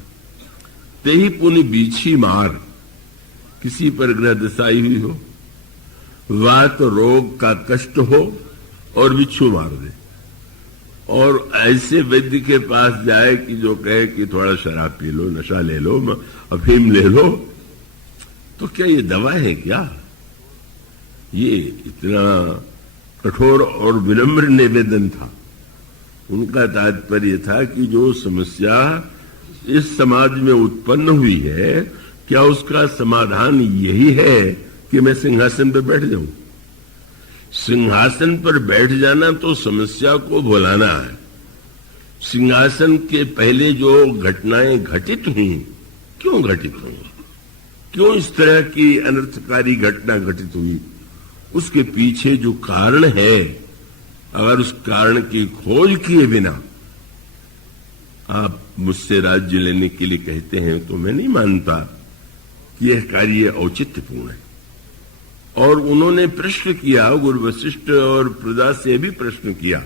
ते ही पुनि बीछी मार। किसी पर ग्रह दशाई हुई हो, वात रोग का कष्ट हो और बिच्छू मार दे, और ऐसे वैद्य के पास जाए कि जो कहे कि थोड़ा शराब पी लो, नशा ले लो, अफीम ले लो, तो क्या ये दवा है क्या? ये इतना कठोर और विनम्र निवेदन था। उनका तात्पर्य था कि जो समस्या इस समाज में उत्पन्न हुई है, क्या उसका समाधान यही है कि मैं सिंहासन पर बैठ जाऊं? सिंहासन पर बैठ जाना तो समस्या को भुलाना है। सिंहासन के पहले जो घटनाएं घटित हुई, क्यों घटित हुई, क्यों इस तरह की अनर्थकारी घटना घटित हुई, उसके पीछे जो कारण है, अगर उस कारण की खोज किए बिना आप मुझसे राज्य लेने के लिए कहते हैं तो मैं नहीं मानता कि यह कार्य औचित्यपूर्ण है। और उन्होंने प्रश्न किया, गुरु वशिष्ठ और प्रजा से भी प्रश्न किया,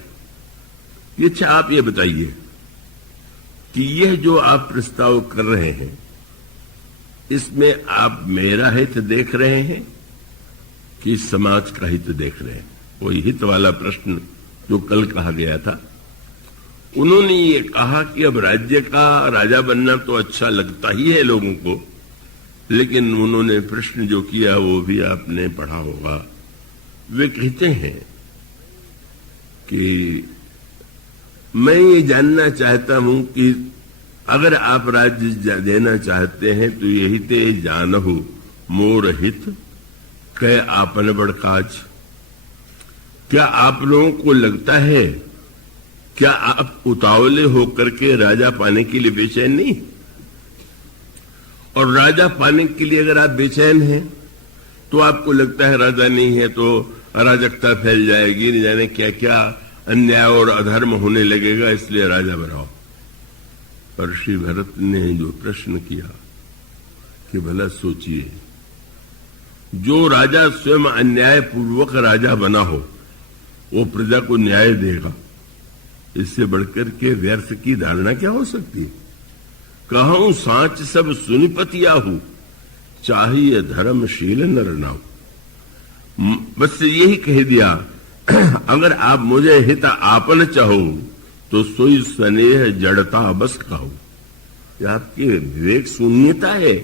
अच्छा आप ये बताइए कि यह जो आप प्रस्ताव कर रहे हैं इसमें आप मेरा हित देख रहे हैं कि समाज का हित देख रहे हैं? वही हित वाला प्रश्न जो कल कहा गया था। उन्होंने ये कहा कि अब राज्य का राजा बनना तो अच्छा लगता ही है लोगों को, लेकिन उन्होंने प्रश्न जो किया वो भी आपने पढ़ा होगा। वे कहते हैं कि मैं ये जानना चाहता हूं कि अगर आप राज्य देना चाहते हैं तो यही ते जानहु मोर हित कह आपन बड़ काज। क्या आप लोगों को लगता है, क्या आप उतावले होकर के राजा पाने के लिए बेचैन नहीं? और राजा पाने के लिए अगर आप बेचैन हैं तो आपको लगता है राजा नहीं है तो अराजकता फैल जाएगी, न जाने क्या क्या अन्याय और अधर्म होने लगेगा, इसलिए राजा बनाओ। पर श्री भरत ने जो प्रश्न किया कि भला सोचिए, जो राजा स्वयं अन्याय पूर्वक राजा बना हो वो प्रजा को न्याय देगा, इससे बढ़कर के व्यर्थ की धारणा क्या हो सकती है? कहूं सांच सब सुनिपतियाहू, चाहिए धर्मशील नर नाऊ। बस यही कह दिया, अगर आप मुझे हित आपन चाहो तो सोई स्नेह जड़ता बस कहो। यह आपकी विवेक शून्यता है।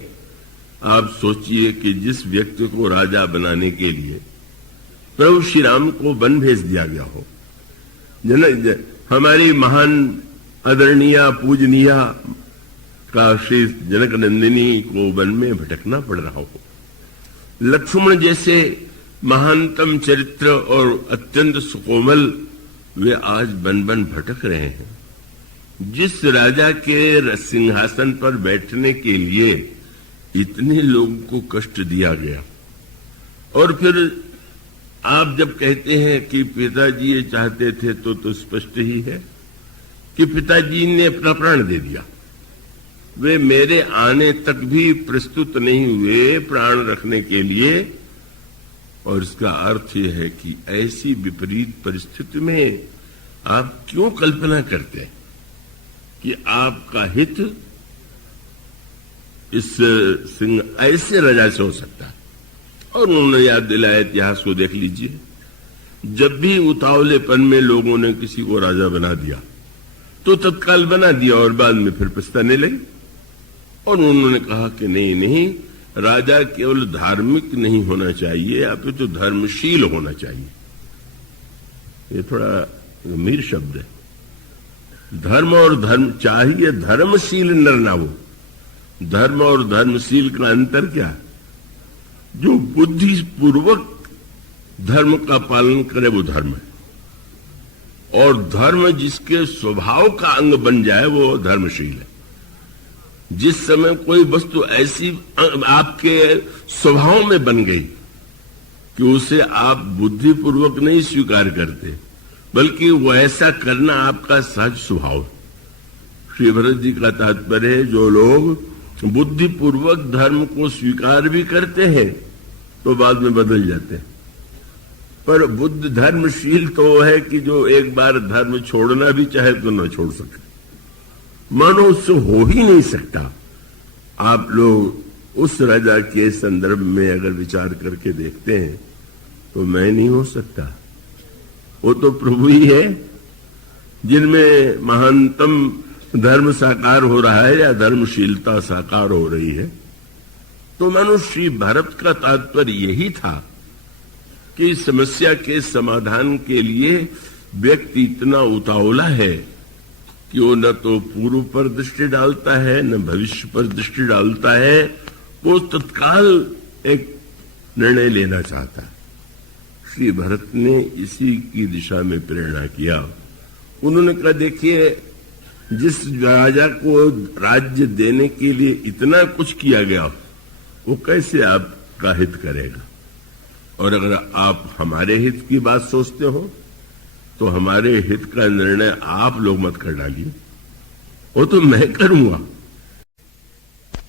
आप सोचिए कि जिस व्यक्ति को राजा बनाने के लिए प्रभु श्री राम को वन भेज दिया गया हो, हमारी महान आदरणीय पूजनीय काशी जनक नंदिनी को वन में भटकना पड़ रहा हो, लक्ष्मण जैसे महानतम चरित्र और अत्यंत सुकोमल वे आज बन बन भटक रहे हैं। जिस राजा के सिंहासन पर बैठने के लिए इतने लोगों को कष्ट दिया गया, और फिर आप जब कहते हैं कि पिताजी ये चाहते थे तो स्पष्ट ही है कि पिताजी ने अपना प्राण दे दिया। वे मेरे आने तक भी प्रस्तुत नहीं हुए प्राण रखने के लिए, और इसका अर्थ यह है कि ऐसी विपरीत परिस्थिति में आप क्यों कल्पना करते हैं कि आपका हित इस ऐसे राजा से हो सकता है? और उन्होंने याद दिलाया, इतिहास को देख लीजिए, जब भी उतावलेपन में लोगों ने किसी को राजा बना दिया तो तत्काल बना दिया और बाद में फिर पछताने लगे। और उन्होंने कहा कि नहीं नहीं, राजा केवल धार्मिक नहीं होना चाहिए, आप तो धर्मशील होना चाहिए। ये थोड़ा गंभीर शब्द है। धर्म और धर्म चाहिए, धर्मशील नर ना हो। धर्म और धर्मशील का अंतर क्या है? जो बुद्धि पूर्वक धर्म का पालन करे वो धर्म है, और धर्म जिसके स्वभाव का अंग बन जाए वो धर्मशील है। जिस समय कोई वस्तु ऐसी आपके स्वभाव में बन गई कि उसे आप बुद्धिपूर्वक नहीं स्वीकार करते, बल्कि वो ऐसा करना आपका सहज स्वभाव है। श्री भरत जी का तात्पर्य है, जो लोग बुद्धिपूर्वक धर्म को स्वीकार भी करते हैं तो बाद में बदल जाते हैं, पर बुद्ध धर्मशील तो है कि जो एक बार धर्म छोड़ना भी चाहे तो न छोड़ सके। मानो उससे हो ही नहीं सकता। आप लोग उस राजा के संदर्भ में अगर विचार करके देखते हैं तो मैं नहीं हो सकता, वो तो प्रभु ही है जिनमें महानतम धर्म साकार हो रहा है या धर्मशीलता साकार हो रही है। तो मानो श्री भरत का तात्पर्य यही था कि इस समस्या के समाधान के लिए व्यक्ति इतना उतावला है कि वो न तो पूर्व पर दृष्टि डालता है न भविष्य पर दृष्टि डालता है, वो तत्काल एक निर्णय लेना चाहता है। श्री भरत ने इसी की दिशा में प्रेरणा किया। उन्होंने कहा, देखिए, जिस राजा को राज्य देने के लिए इतना कुछ किया गया वो कैसे आपका हित करेगा? और अगर आप हमारे हित की बात सोचते हो तो हमारे हित का निर्णय आप लोग मत कर डालिए, वो तो मैं करूंगा।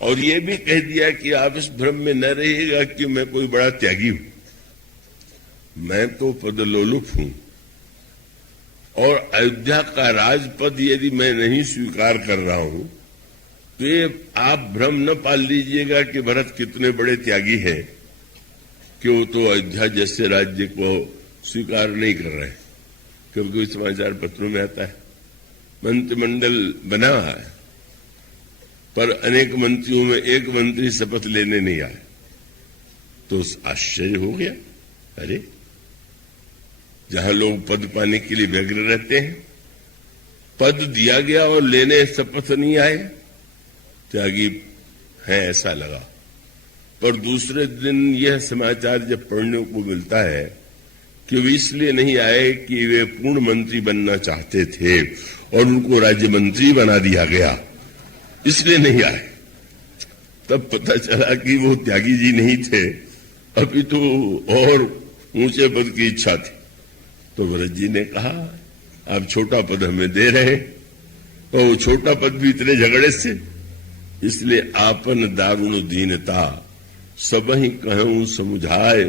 और ये भी कह दिया कि आप इस भ्रम में न रहिएगा कि मैं कोई बड़ा त्यागी हूं। मैं तो पदलोलुप हूं, और अयोध्या का राजपद यदि मैं नहीं स्वीकार कर रहा हूं तो ये आप भ्रम न पाल लीजिएगा कि भरत कितने बड़े त्यागी हैं कि वो तो अयोध्या जैसे राज्य को स्वीकार नहीं कर रहे, क्योंकि समाचार पत्रों में आता है मंत्रिमंडल बना है पर अनेक मंत्रियों में एक मंत्री शपथ लेने नहीं आए। तो आश्चर्य हो गया, अरे जहां लोग पद पाने के लिए व्यग्र रहते हैं, पद दिया गया और लेने शपथ नहीं आए, त्यागी है ऐसा लगा। पर दूसरे दिन यह समाचार जब पढ़ने को मिलता है कि वे इसलिए नहीं आए कि वे पूर्ण मंत्री बनना चाहते थे और उनको राज्य मंत्री बना दिया गया, इसलिए नहीं आए। तब पता चला कि वो त्यागी जी नहीं थे, अभी तो और ऊंचे पद की इच्छा थी। तो व्रत जी ने कहा आप छोटा पद हमें दे रहे, तो वो छोटा पद भी इतने झगड़े से, इसलिए आपन दारुण दीनता सबहि कहूं समुझाए,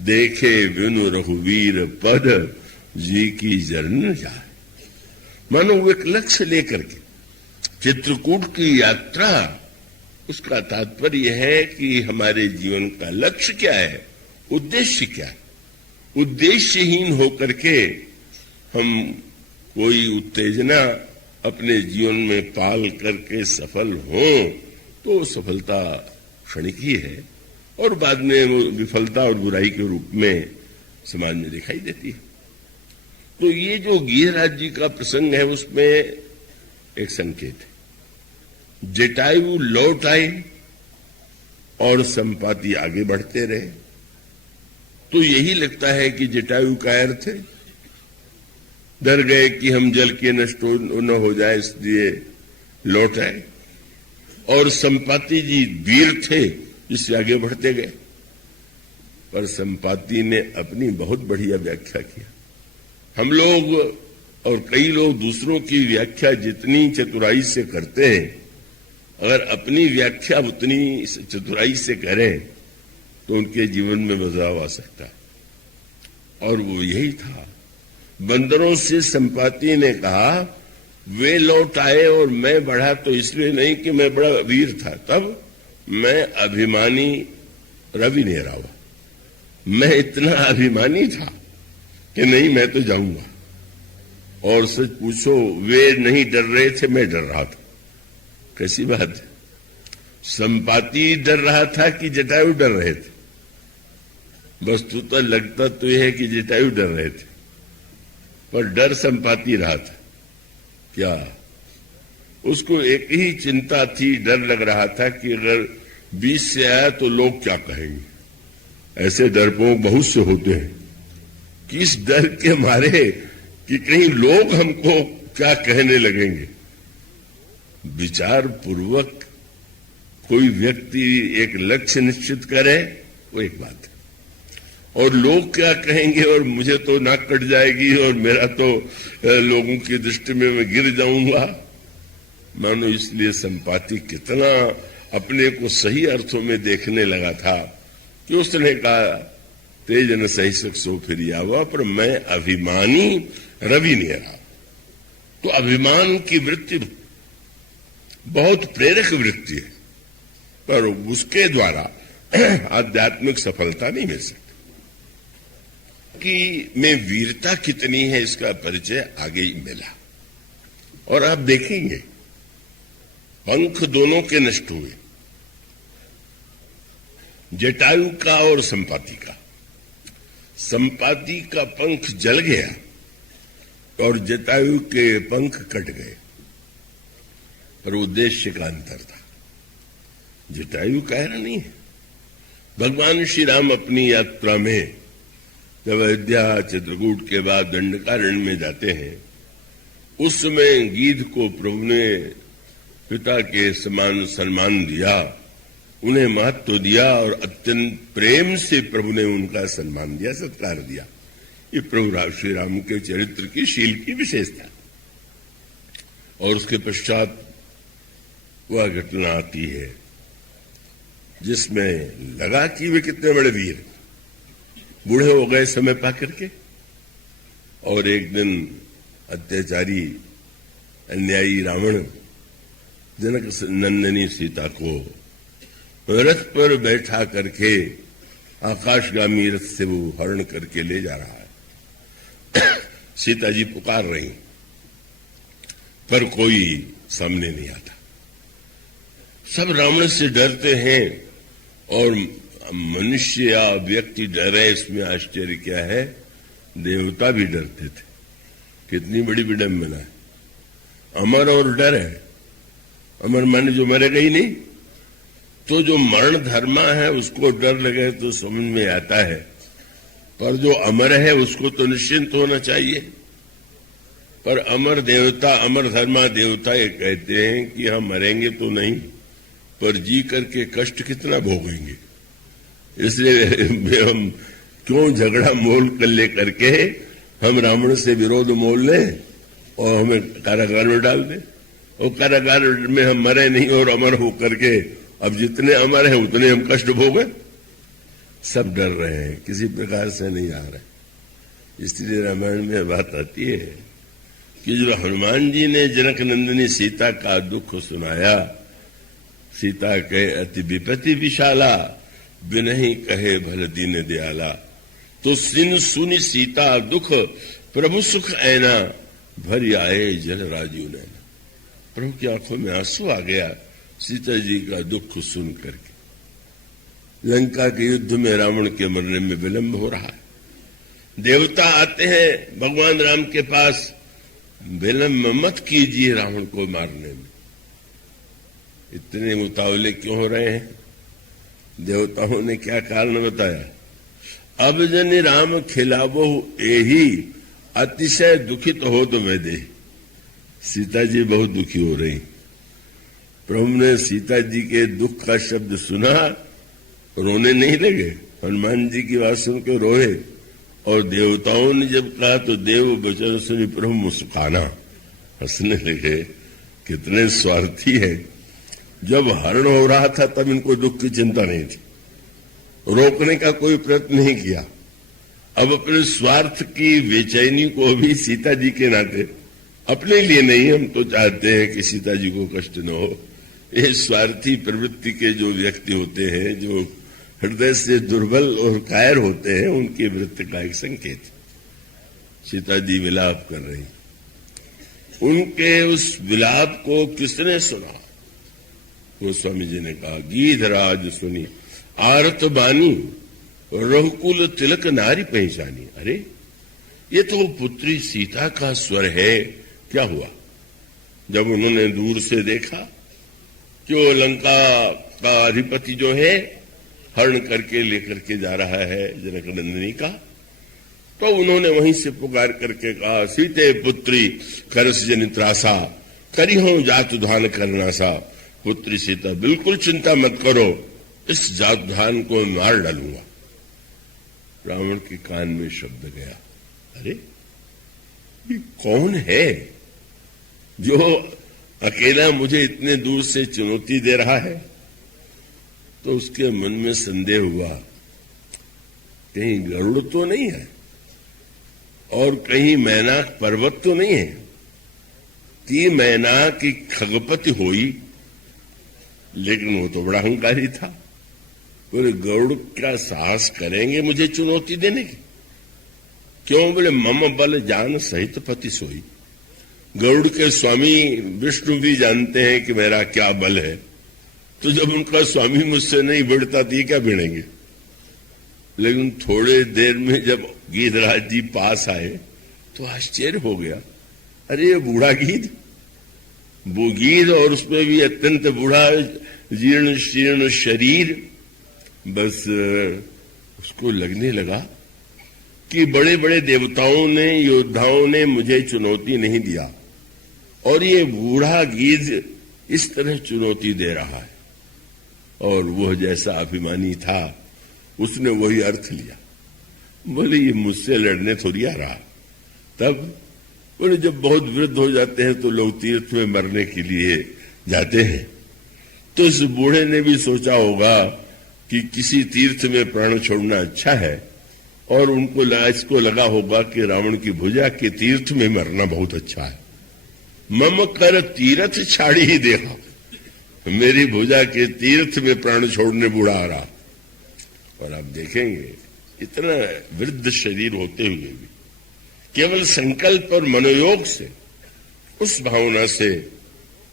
देखे बिनु रघुवीर पद जी की जरन जाए। मानो वो एक लक्ष्य लेकर के चित्रकूट की यात्रा, उसका तात्पर्य है कि हमारे जीवन का लक्ष्य क्या है, उद्देश्य क्या है। उद्देश्यहीन होकर के हम कोई उत्तेजना अपने जीवन में पाल करके सफल हों तो सफलता क्षणिक ही है और बाद में वो विफलता और बुराई के रूप में समाज में दिखाई देती है। तो ये जो गिरिराज जी का प्रसंग है उसमें एक संकेत है। जटायु लौट आए और संपाति आगे बढ़ते रहे, तो यही लगता है कि जटायु का अर्थ है डर गए कि हम जल के नष्ट न हो जाए इसलिए लौट आए, और संपाति जी वीर थे इससे आगे बढ़ते गए। पर संपाति ने अपनी बहुत बढ़िया व्याख्या किया। हम लोग और कई लोग दूसरों की व्याख्या जितनी चतुराई से करते हैं, अगर अपनी व्याख्या उतनी चतुराई से करें तो उनके जीवन में बदलाव आ सकता है। और वो यही था। बंदरों से संपाति ने कहा वे लौट आए और मैं बढ़ा तो इसलिए नहीं कि मैं बड़ा वीर था, तब मैं अभिमानी रवि नहीं रहा, मैं इतना अभिमानी था कि नहीं मैं तो जाऊंगा। और सच पूछो वे नहीं डर रहे थे, मैं डर रहा था। कैसी बात है, संपाति डर रहा था कि जटायु डर रहे थे? वस्तुतः लगता तो यह है कि जटायु डर रहे थे, पर डर संपाति रहा था। क्या उसको एक ही चिंता थी, डर लग रहा था कि अगर बीच से आया तो लोग क्या कहेंगे। ऐसे डरपोक बहुत से होते हैं कि इस डर के मारे कि कहीं लोग हमको क्या कहने लगेंगे। विचार पूर्वक कोई व्यक्ति एक लक्ष्य निश्चित करे वो एक बात है, और लोग क्या कहेंगे और मुझे तो नाक कट जाएगी और मेरा तो लोगों की दृष्टि में मैं गिर जाऊंगा। मानो इसलिए संपाति कितना अपने को सही अर्थों में देखने लगा था कि उसने कहा तेज न सही सो फिर आवा, पर मैं अभिमानी रवि नहीं रहा। तो अभिमान की वृत्ति बहुत प्रेरक वृत्ति है, पर उसके द्वारा आध्यात्मिक सफलता नहीं मिल सकती। कि में वीरता कितनी है इसका परिचय आगे ही मिला। और आप देखेंगे पंख दोनों के नष्ट हुए, जटायु का और संपाति का। संपाति का पंख जल गया और जटायु के पंख कट गए, पर उद्देश्य का अंतर था। जटायु कह रहा नहीं है। भगवान श्री राम अपनी यात्रा में जब अयोध्या चित्रकूट के बाद दंडकारण्य में जाते हैं, उस समय गीध को प्रभु ने पिता के समान सम्मान दिया, उन्हें महत्व दिया और अत्यंत प्रेम से प्रभु ने उनका सम्मान दिया, सत्कार दिया। ये प्रभु श्री राम के चरित्र की शील की विशेषता। और उसके पश्चात वह घटना आती है जिसमें लगा कि वे कितने बड़े वीर, बूढ़े हो गए समय पा करके। और एक दिन अत्याचारी अन्यायी रावण जनक नंदिनी सीता को रथ पर बैठा करके आकाशगामी रथ से वो हरण करके ले जा रहा है। सीता जी पुकार रही, पर कोई सामने नहीं आता। सब रावण से डरते हैं और मनुष्य या व्यक्ति डरे, इसमें आश्चर्य क्या है, देवता भी डरते थे। कितनी बड़ी विडंबना है। अमर और डर है। अमर माने जो मरेगा ही नहीं, तो जो मरण धर्मा है उसको डर लगे तो समझ में आता है पर जो अमर है उसको तो निश्चिंत होना चाहिए। पर अमर देवता, अमर धर्मा देवता ये कहते हैं कि हम मरेंगे तो नहीं, पर जी करके कष्ट कितना भोगेंगे। इसलिए हम क्यों झगड़ा मोल कर ले करके हम रावण से विरोध मोल लें और हमें कारागार में डाल दें, और कारागार में हम मरे नहीं और अमर हो करके अब जितने अमर हैं उतने हम कष्ट भोगे। सब डर रहे हैं, किसी प्रकार से नहीं आ रहे। इसलिए रामायण में बात आती है कि जो हनुमान जी ने जनक नंदिनी सीता का दुख सुनाया, सीता कहे अति विपत्ति विशाला, बिनहि कहे भल दीन दयाला। तो सिन सुनि सीता दुख, प्रभु सुख ऐना, भर आए जल राजीव नैना। प्रभु की आंखों में आंसू आ गया सीता जी का दुख सुन करके। लंका के युद्ध में रावण के मरने में विलंब हो रहा है। देवता आते हैं भगवान राम के पास, विलंब मत कीजिए रावण को मारने में। इतने मुतावले क्यों हो रहे हैं? देवताओं ने क्या कारण बताया? अब जन राम खिलावो एही, अतिशय दुखित हो तो मैं दे। सीता जी बहुत दुखी हो रही। प्रभु ने सीता जी के दुख का शब्द सुना, रोने नहीं लगे। हनुमान जी की बात सुनकर रोए, और देवताओं ने जब कहा तो देव बचन सुनी प्रभु मुस्काना, हंसने लगे। कितने स्वार्थी हैं। जब हरण हो रहा था तब इनको दुख की चिंता नहीं थी, रोकने का कोई प्रयत्न नहीं किया। अब अपने स्वार्थ की बेचैनी को भी सीता जी के नाते, अपने लिए नहीं, हम तो चाहते हैं कि सीता जी को कष्ट न हो। ये स्वार्थी प्रवृत्ति के जो व्यक्ति होते हैं, जो हृदय से दुर्बल और कायर होते हैं, उनकी वृत्ति का एक संकेत। सीता जी विलाप कर रही, उनके उस विलाप को किसने सुना? गोस्वामी जी ने कहा, गीधराज सुनी आरत बानी, रघुकुल तिलक नारी पहचानी। अरे ये तो पुत्री सीता का स्वर है। क्या हुआ? जब उन्होंने दूर से देखा कि वो लंका का अधिपति जो है हरण करके लेकर के जा रहा है जनक नंदिनी का, तो उन्होंने वहीं से पुकार करके कहा, सीते पुत्री करस जनित्रासा, करी हूं जात धान करना सा। पुत्री सीता बिल्कुल चिंता मत करो, इस जात धान को मार डालूंगा। रावण के कान में शब्द गया, अरे ये कौन है जो अकेला मुझे इतने दूर से चुनौती दे रहा है? तो उसके मन में संदेह हुआ, कहीं गरुड़ तो नहीं है और कहीं मैनाक पर्वत तो नहीं है कि मैनाक की खगपति होई। लेकिन वो तो बड़ा अहंकारी था। बोले गरुड़ क्या साहस करेंगे मुझे चुनौती देने की? क्यों? बोले मम बल जान सहित पति सोई। गरुड़ के स्वामी विष्णु भी जानते हैं कि मेरा क्या बल है, तो जब उनका स्वामी मुझसे नहीं भिड़ता तो ये क्या भिड़ेंगे? लेकिन थोड़े देर में जब गीधराज जी पास आए तो आश्चर्य हो गया, अरे ये बूढ़ा गीध, वो गीध और उसमें भी अत्यंत बूढ़ा जीर्ण शीर्ण शरीर। बस उसको लगने लगा कि बड़े बड़े देवताओं ने, योद्धाओं ने मुझे चुनौती नहीं दिया और ये बूढ़ा गीध इस तरह चुनौती दे रहा है। और वह जैसा अभिमानी था उसने वही अर्थ लिया। बोले ये मुझसे लड़ने थोड़ी आ रहा। तब बोले जब बहुत वृद्ध हो जाते हैं तो लोग तीर्थ में मरने के लिए जाते हैं, तो इस बूढ़े ने भी सोचा होगा कि किसी तीर्थ में प्राण छोड़ना अच्छा है, और उनको इसको लगा होगा कि रावण की भुजा के तीर्थ में मरना बहुत अच्छा है। मम कर तीर्थ छाड़ी ही देखा, मेरी भुजा के तीर्थ में प्राण छोड़ने बूढ़ा आ रहा। और आप देखेंगे इतना वृद्ध शरीर होते हुए भी केवल संकल्प और मनोयोग से, उस भावना से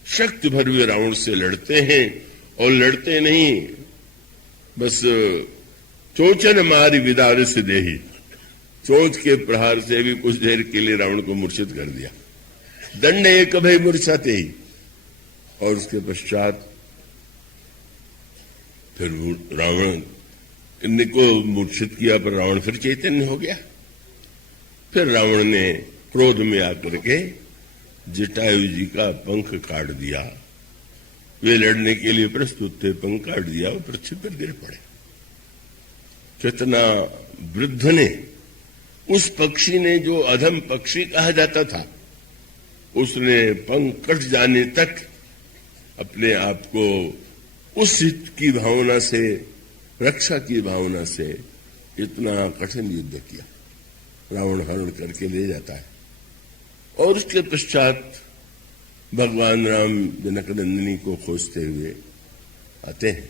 शक्ति भर हुए रावण से लड़ते हैं। और लड़ते नहीं, बस चोचन मारी विदार से देही, चोच के प्रहार से भी कुछ देर के लिए रावण को मूर्छित कर दिया। दंड एक भय मूर्छाते ही, और उसके पश्चात फिर रावण इनको मूर्छित किया, पर रावण फिर चैतन्य हो गया। फिर रावण ने क्रोध में आकर के जटायु जी का पंख काट दिया। वे लड़ने के लिए प्रस्तुत थे, पंख काट दिया, वो पृथ्वी पर गिर पड़े। कितना वृद्ध ने, उस पक्षी ने जो अधम पक्षी कहा जाता था, उसने पंख कट जाने तक अपने आप को उस हित की भावना से, रक्षा की भावना से इतना कठिन युद्ध किया। रावण हरण करके ले जाता है और उसके पश्चात भगवान राम जनक नंदिनी को खोजते हुए आते हैं।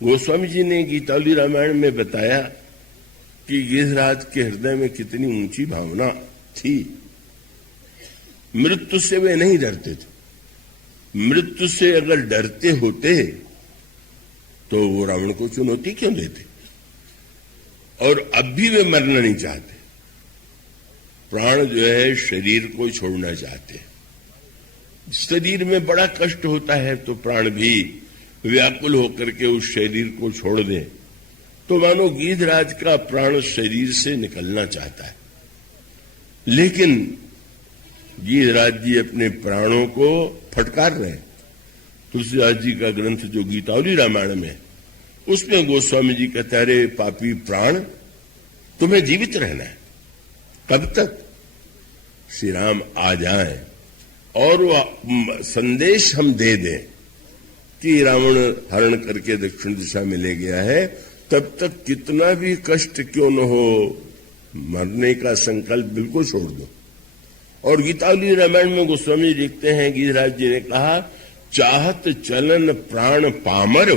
गोस्वामी जी ने गीतावली रामायण में बताया कि गिरिराज के हृदय में कितनी ऊंची भावना थी। मृत्यु से वे नहीं डरते थे। मृत्यु से अगर डरते होते तो वो रावण को चुनौती क्यों देते? और अब भी वे मरना नहीं चाहते। प्राण जो है शरीर को छोड़ना चाहते हैं। शरीर में बड़ा कष्ट होता है तो प्राण भी व्याकुल होकर के उस शरीर को छोड़ दे, तो मानो गीधराज का प्राण शरीर से निकलना चाहता है। लेकिन गीधराज जी अपने प्राणों को फटकार रहे हैं। तुलसीदास जी का ग्रंथ जो गीतावली रामायण में, उसमें गोस्वामी जी कहते, अरे पापी प्राण, तुम्हें जीवित रहना है। कब तक? श्री राम आ जाएं और वो संदेश हम दे दें कि रावण हरण करके दक्षिण दिशा में ले गया है, तब तक कितना भी कष्ट क्यों न हो, मरने का संकल्प बिल्कुल छोड़ दो। और गीतावली रामायण में गोस्वामी जी लिखते हैं, गिरिराज जी ने कहा, चाहत चलन प्राण पामर,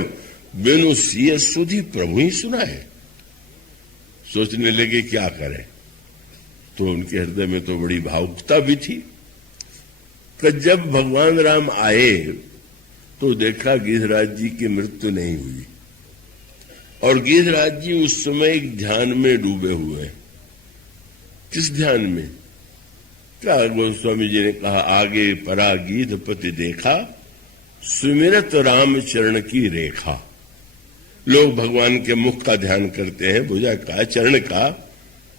बिनु सिय सुधि प्रभु ही सुना है। सोचने लगे क्या करें, तो उनके हृदय में तो बड़ी भावुकता भी थी कि जब भगवान राम आए तो देखा गिरिराज जी की मृत्यु नहीं हुई। और गिरिराज जी उस समय एक ध्यान में डूबे हुए हैं। किस ध्यान में? क्या गोस्वामी जी ने कहा, आगे परा गीधपति देखा, सुमिरत राम चरण की रेखा। लोग भगवान के मुख का ध्यान करते हैं, भुजा का, चरण का,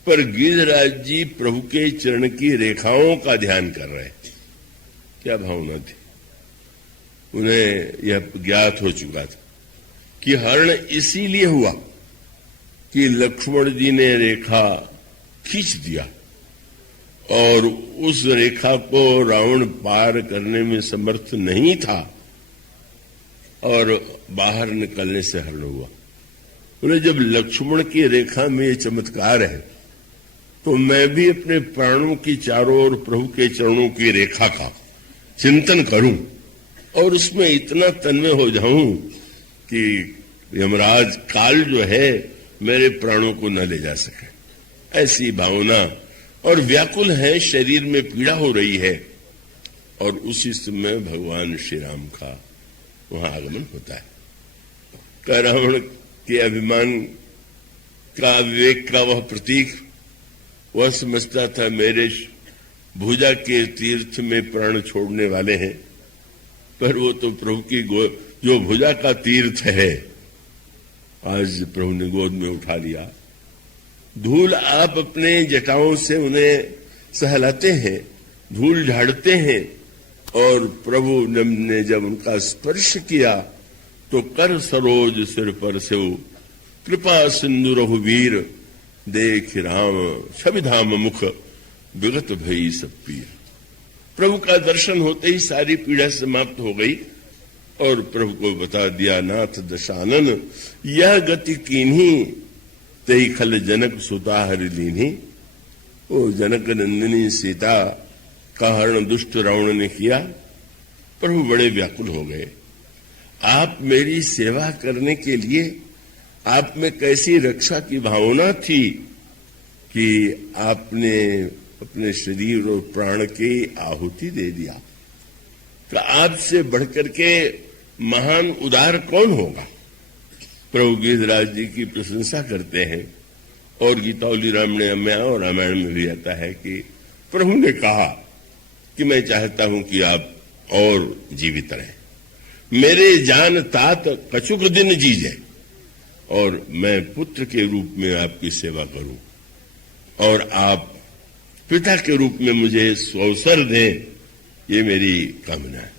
पर गिरिराज जी प्रभु के चरण की रेखाओं का ध्यान कर रहे। क्या भावना थी? उन्हें यह ज्ञात हो चुका था कि हरण इसीलिए हुआ कि लक्ष्मण जी ने रेखा खींच दिया और उस रेखा को रावण पार करने में समर्थ नहीं था और बाहर निकलने से हरण हुआ। उन्हें जब लक्ष्मण की रेखा में ये चमत्कार है, तो मैं भी अपने प्राणों की चारों ओर प्रभु के चरणों की रेखा का चिंतन करूं और उसमें इतना तन्मय हो जाऊं कि यमराज काल जो है मेरे प्राणों को न ले जा सके। ऐसी भावना और व्याकुल है, शरीर में पीड़ा हो रही है। और उसी समय भगवान श्री राम का वहां आगमन होता है। रावण के अभिमान का, विवेक का वह प्रतीक, वह समझता था मेरे भुजा के तीर्थ में प्राण छोड़ने वाले हैं, पर वो तो प्रभु की जो भुजा का तीर्थ है, आज प्रभु ने गोद में उठा लिया। धूल आप अपने जटाओं से उन्हें सहलाते हैं, धूल झाड़ते हैं, और प्रभु ने जब उनका स्पर्श किया तो कर सरोज सिर पर से कृपा सिंधु रघुवीर, देख राम छविधाम मुख विगत भई सब पीर। प्रभु का दर्शन होते ही सारी पीड़ा समाप्त हो गई और प्रभु को बता दिया, नाथ दशानन यह गति कीन्ही, तई खल जनक सुता हरि लीन्ही। वो जनक नंदिनी सीता का हरण दुष्ट रावण ने किया। प्रभु बड़े व्याकुल हो गए। आप मेरी सेवा करने के लिए आप में कैसी रक्षा की भावना थी कि आपने अपने शरीर और प्राण की आहुति दे दिया। तो आपसे बढ़कर के महान उदार कौन होगा? प्रभु गिरिराज जी की प्रशंसा करते हैं और गीतावली रामायण में और रामायण में भी आता है कि प्रभु ने कहा कि मैं चाहता हूं कि आप और जीवित रहें, मेरे जान तात कछुक दिन जीजे। और मैं पुत्र के रूप में आपकी सेवा करूं और आप पिता के रूप में मुझे अवसर दें, ये मेरी कामना है।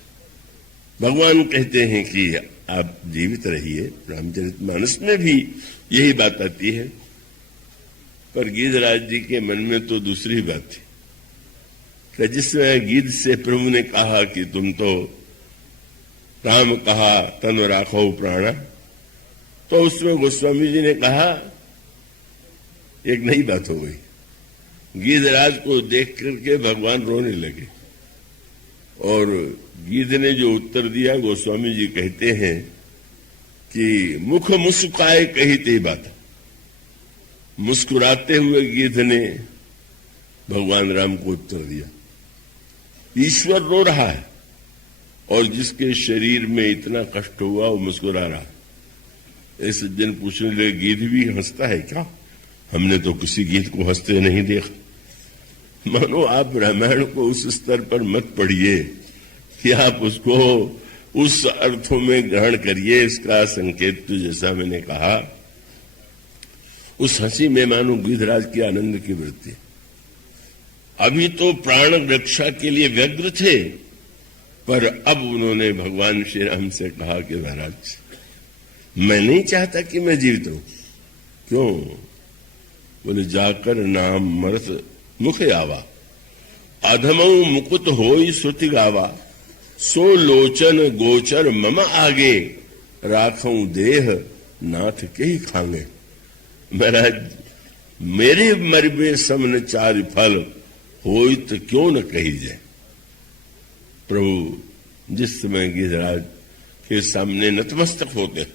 भगवान कहते हैं कि आप जीवित रहिए। रामचरितमानस में भी यही बात आती है, पर गिरिराज जी के मन में तो दूसरी बात थी कि जिसमें गीत से प्रभु ने कहा कि तुम तो राम कहा तन राखो प्राणा, तो उसमें गोस्वामी जी ने कहा एक नई बात हो गई। गिरिराज को देख करके भगवान रोने लगे और गीध ने जो उत्तर दिया, गोस्वामी जी कहते हैं कि मुख मुस्काए कही ते बात। मुस्कुराते हुए गीध ने भगवान राम को उत्तर दिया, ईश्वर रो रहा है और जिसके शरीर में इतना कष्ट हुआ वो मुस्कुरा रहा है। ऐसे दिन पूछने लगे, गीध भी हंसता है क्या? हमने तो किसी गीत को हंसते नहीं देखा। मानो आप रामायण को उस स्तर पर मत पढ़िए कि आप उसको उस अर्थों में ग्रहण करिए। इसका संकेत तो जैसा मैंने कहा, उस हंसी में मानो गिरिराज की आनंद की वृत्ति। अभी तो प्राण रक्षा के लिए व्यग्र थे, पर अब उन्होंने भगवान श्री राम से कहा कि महाराज मैं नहीं चाहता कि मैं जीवित रहूं। क्यों? बोले जाकर नाम मरत मुख आवा, अधमऊ मुकुट होई श्रुति गावा, सो लोचन गोचर मम आगे, राखऊं देह नाथ के ही खांगे। महाराज मेरे मरबे समन चार फल होई तो क्यों न कही जाए। प्रभु जिस समय गिरिराज के सामने नतमस्तक होते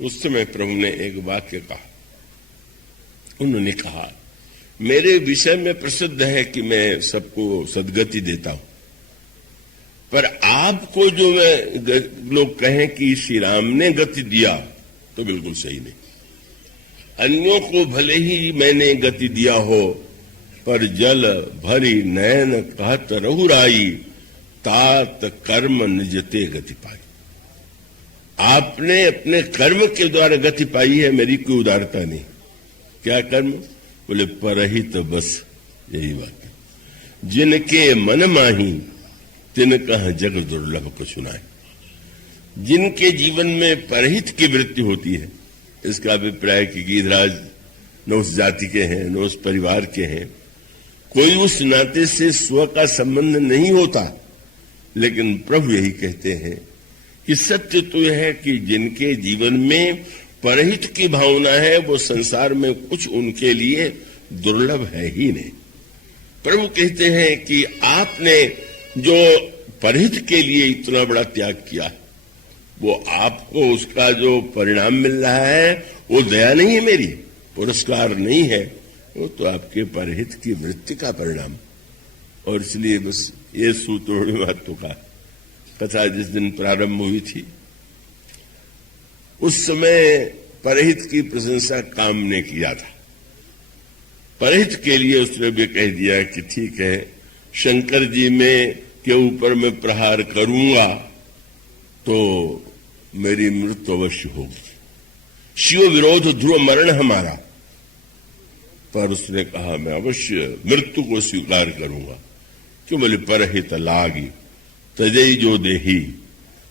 उस समय प्रभु ने एक वाक्य कहा। उन्होंने कहा, मेरे विषय में प्रसिद्ध है कि मैं सबको सदगति देता हूं, पर आपको जो मैं लोग कहें कि श्री राम ने गति दिया तो बिल्कुल सही नहीं। अन्यों को भले ही मैंने गति दिया हो, पर जल भरी नयन कहत रहुराई, तात कर्म निजते गति पाई। आपने अपने कर्म के द्वारा गति पाई है, मेरी कोई उदारता नहीं। क्या कर्म? बोले परहित बस, यही बात है। जिनके मन माही तिन कह जग दुर्लभ को सुनाए। जिनके जीवन में परहित की वृत्ति होती है, इसका अभिप्राय कि गिरिराज न उस जाति के हैं न उस परिवार के हैं, कोई उस नाते से स्व का संबंध नहीं होता। लेकिन प्रभु यही कहते हैं कि सत्य तो यह है कि जिनके जीवन में परहित की भावना है, वो संसार में कुछ उनके लिए दुर्लभ है ही नहीं। प्रभु कहते हैं कि आपने जो परहित के लिए इतना बड़ा त्याग किया, वो आपको उसका जो परिणाम मिल रहा है वो दया नहीं है मेरी, पुरस्कार नहीं है, वो तो आपके परहित की वृत्ति का परिणाम। और इसलिए बस ये सूत्र महत्व का कथा जिस दिन प्रारंभ हुई थी, उस समय परहित की प्रशंसा काम ने किया था। परहित के लिए उसने भी कह दिया कि ठीक है, शंकर जी में के ऊपर मैं प्रहार करूंगा तो मेरी मृत्यु अवश्य होगी। शिव विरोध ध्रुव मरण हमारा, पर उसने कहा मैं अवश्य मृत्यु को स्वीकार करूंगा। क्यों? बोले परहित लागी तजई जो देही,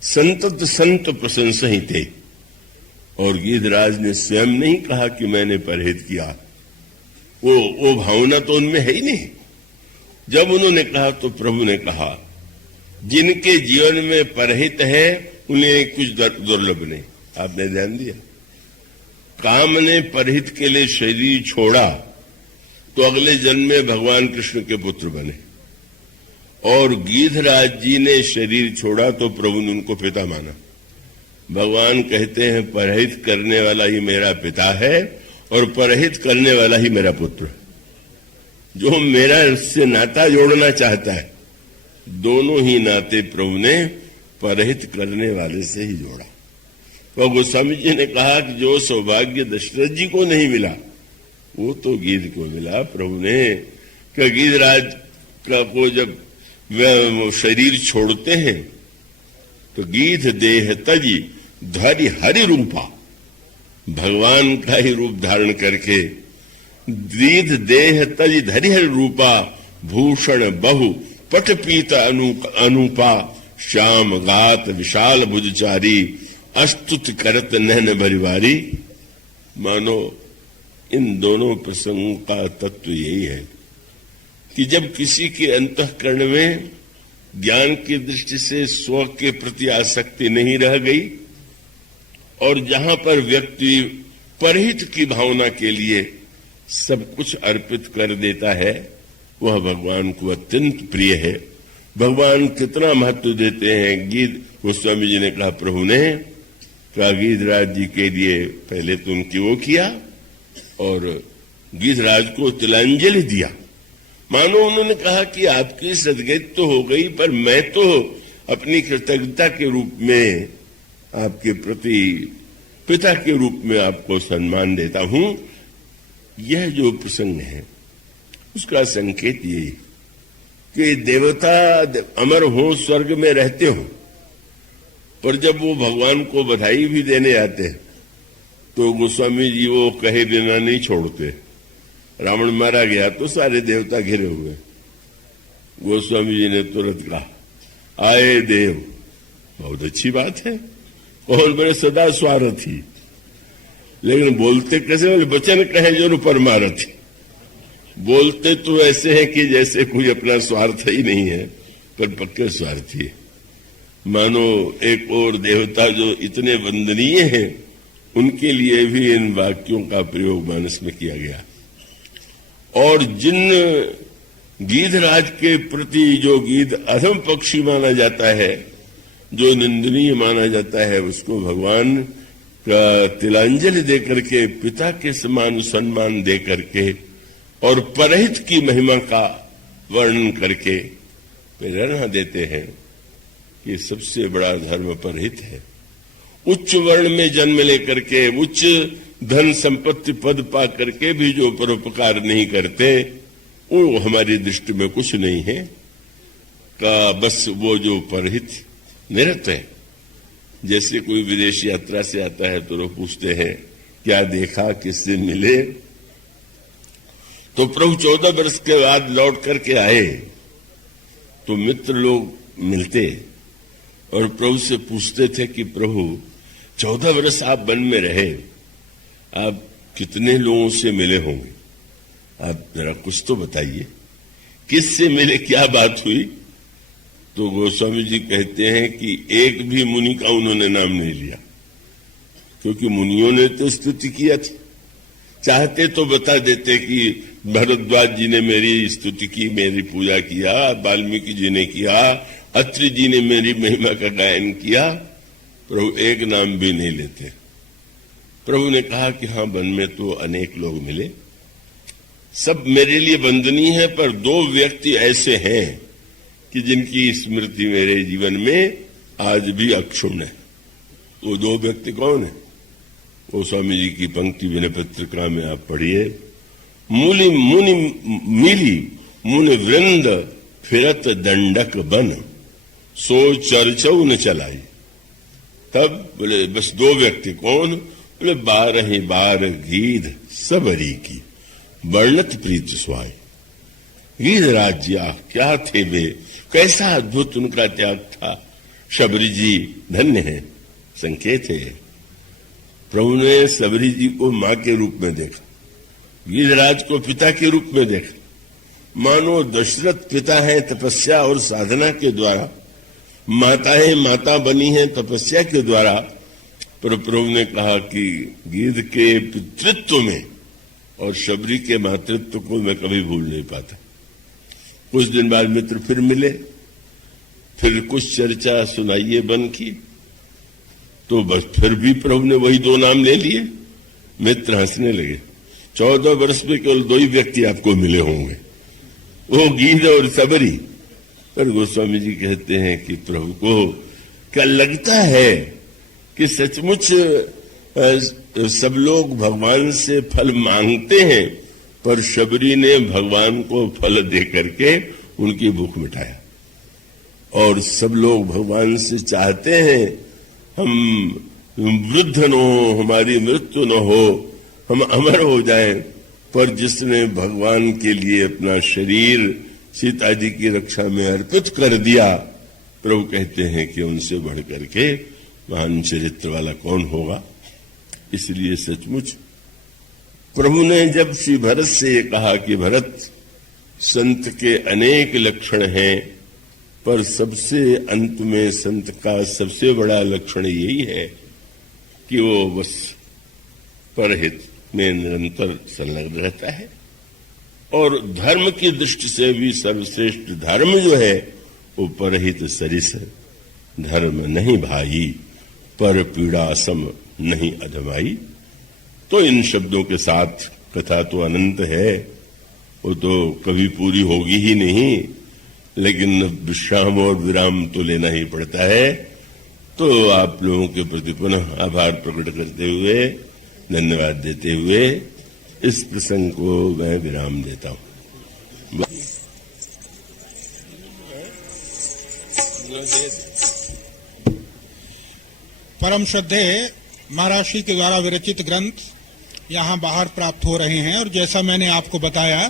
संतत संत प्रशंसा ही थे। और गिरिराज ने स्वयं नहीं कहा कि मैंने परहित किया, वो भावना तो उनमें है ही नहीं। जब उन्होंने कहा तो प्रभु ने कहा, जिनके जीवन में परहित है उन्हें कुछ दुर्लभ नहीं। आपने ध्यान दिया, काम ने परहित के लिए शरीर छोड़ा तो अगले जन्म में भगवान कृष्ण के पुत्र बने, और गिरिराज जी ने शरीर छोड़ा तो प्रभु ने उनको पिता माना। भगवान कहते हैं परहित करने वाला ही मेरा पिता है और परहित करने वाला ही मेरा पुत्र। जो मेरा उससे नाता जोड़ना चाहता है, दोनों ही नाते प्रभु ने परहित करने वाले से ही जोड़ा। तो गोस्वामी जी ने कहा कि जो सौभाग्य दशरथ जी को नहीं मिला वो तो गिर को मिला। प्रभु ने कि गिरिराज का को जब शरीर छोड़ते हैं तो गीध देह तजी धरि हरि रूपा, भगवान का ही रूप धारण करके दीध देह तज धरिहर रूपा भूषण बहु पट पीत अनुपा श्याम गात विशाल भुजचारी अस्तुत करत नहन भरिवारी। मानो इन दोनों प्रसंगों का तत्व यही है कि जब किसी के अंतःकरण में ज्ञान की दृष्टि से स्व के प्रति आसक्ति नहीं रह गई और जहां पर व्यक्ति परहित की भावना के लिए सब कुछ अर्पित कर देता है, वह भगवान को अत्यंत प्रिय है। भगवान कितना महत्व देते हैं। गीत गोस्वामी जी ने कहा, प्रभु ने कहा गीधराज जी के लिए पहले तो उनकी वो किया और गीधराज को तिलांजलि दिया। मानो उन्होंने कहा कि आपकी सदगति तो हो गई, पर मैं तो अपनी कृतज्ञता के रूप में आपके प्रति पिता के रूप में आपको सम्मान देता हूं। यह जो प्रसंग है उसका संकेत यही कि देवता अमर हो, स्वर्ग में रहते हो, पर जब वो भगवान को बधाई भी देने आते हैं तो गोस्वामी जी वो कहे बिना नहीं छोड़ते। रावण मारा गया तो सारे देवता घिरे हुए, गोस्वामी जी ने तुरंत कहा, आए देव, बहुत अच्छी बात है, कौन बड़े सदा स्वार्थी, लेकिन बोलते कैसे, बोले वचन कहे जो परमारथी। बोलते तो ऐसे हैं कि जैसे कोई अपना स्वार्थ ही नहीं है, पर पक्के स्वार्थी है। मानो एक और देवता जो इतने वंदनीय हैं, उनके लिए भी इन वाक्यों का प्रयोग मानस में किया गया। और जिन गीधराज के प्रति जो गीध अधम पक्षी माना जाता है, जो निंदनीय माना जाता है, उसको भगवान का तिलांजलि दे करके, पिता के समान सम्मान दे करके और परहित की महिमा का वर्णन करके प्रेरणा देते हैं कि सबसे बड़ा धर्म परहित है। उच्च वर्ण में जन्म लेकर के, उच्च धन संपत्ति पद पा करके भी जो परोपकार नहीं करते, वो हमारी दृष्टि में कुछ नहीं है। का बस वो जो परहित निरत है। जैसे कोई विदेश यात्रा से आता है तो लोग पूछते हैं क्या देखा, किससे मिले, तो प्रभु 14 वर्ष के बाद लौट करके आए तो मित्र लोग मिलते और प्रभु से पूछते थे कि प्रभु 14 वर्ष आप वन में रहे, आप कितने लोगों से मिले होंगे, आप जरा कुछ तो बताइए, किससे मिले, क्या बात हुई। तो गोस्वामी जी कहते हैं कि एक भी मुनि का उन्होंने नाम नहीं लिया, क्योंकि मुनियों ने तो स्तुति किया थी। चाहते तो बता देते कि भरद्वाज जी ने मेरी स्तुति की, मेरी पूजा किया, वाल्मीकि जी ने किया, अत्रि जी ने मेरी महिमा का गायन किया। प्रभु एक नाम भी नहीं लेते। प्रभु ने कहा कि हाँ, वन में तो अनेक लोग मिले, सब मेरे लिए वंदनीय है, पर 2 व्यक्ति ऐसे हैं कि जिनकी स्मृति मेरे जीवन में आज भी अक्षुण्ण है। वो 2 व्यक्ति कौन है? वो स्वामी जी की पंक्ति विनय पत्रिका में आप पढ़िए, मूली मुनि मिली मुनि वृंद फिरत दंडक बन, सो चर्चौ न चलाई। तब बोले बस 2 व्यक्ति कौन? बोले 12 गीध सबरी की वर्णत प्रीत स्वाय। गीधराज जी क्या थे वे, कैसा अद्भुत उनका त्याग था। शबरी जी धन्य है, संकेत है। प्रभु ने शबरी जी को मां के रूप में देखा, गीधराज को पिता के रूप में देखा। मानो दशरथ पिता है तपस्या और साधना के द्वारा, माताएं माता बनी हैं तपस्या के द्वारा। पर प्रभु ने कहा कि गीध के पितृत्व में और शबरी के मातृत्व को मैं कभी भूल नहीं पाता। कुछ दिन बाद मित्र फिर मिले, फिर कुछ चर्चा सुनाइए बन की, तो बस फिर भी प्रभु ने वही 2 नाम ले लिए। मित्र हंसने लगे। 14 वर्ष में केवल 2 ही व्यक्ति आपको मिले होंगे, वो गीध और सबरी। पर गोस्वामी जी कहते हैं कि प्रभु को क्या लगता है कि सचमुच सब लोग भगवान से फल मांगते हैं, पर शबरी ने भगवान को फल दे करके उनकी भूख मिटाया। और सब लोग भगवान से चाहते हैं हम वृद्ध न हो, हमारी मृत्यु न हो, हम अमर हो जाएं। पर जिसने भगवान के लिए अपना शरीर सीता जी की रक्षा में अर्पित कर दिया, प्रभु कहते हैं कि उनसे बढ़ करके महान चरित्र वाला कौन होगा। इसलिए सचमुच प्रभु ने जब श्री भरत से ये कहा कि भरत, संत के अनेक लक्षण हैं, पर सबसे अंत में संत का सबसे बड़ा लक्षण यही है कि वो बस परहित में निरंतर संलग्न रहता है। और धर्म की दृष्टि से भी सर्वश्रेष्ठ धर्म जो है वो परहित सरिस धर्म नहीं भाई, पर पीड़ा सम नहीं अधमाई। तो इन शब्दों के साथ कथा तो अनंत है, वो तो कभी पूरी होगी ही नहीं, लेकिन विश्राम और विराम तो लेना ही पड़ता है। तो आप लोगों के प्रति पुनः आभार प्रकट करते हुए, धन्यवाद देते हुए इस प्रसंग को मैं विराम देता हूं। परम श्रद्धेय महाराज श्री के द्वारा विरचित ग्रंथ यहाँ बाहर प्राप्त हो रहे हैं, और जैसा मैंने आपको बताया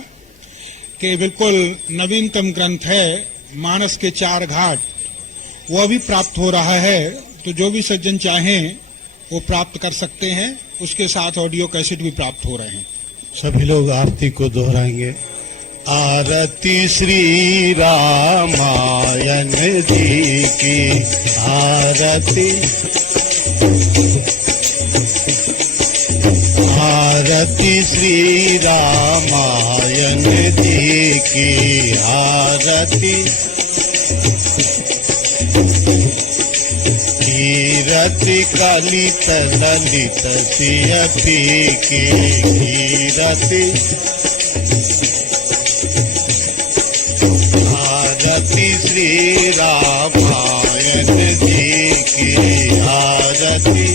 कि बिल्कुल नवीनतम ग्रंथ है मानस के 4 घाट, वो अभी प्राप्त हो रहा है। तो जो भी सज्जन चाहें वो प्राप्त कर सकते हैं। उसके साथ ऑडियो कैसेट भी प्राप्त हो रहे हैं। सभी लोग आरती को दोहराएंगे। आरती श्री रामायण जी की, आरती आरती श्री रामायण जी की, आरती कीरति कलित ललित सियति की, कीरति आरती श्री रामायण जी की, आरती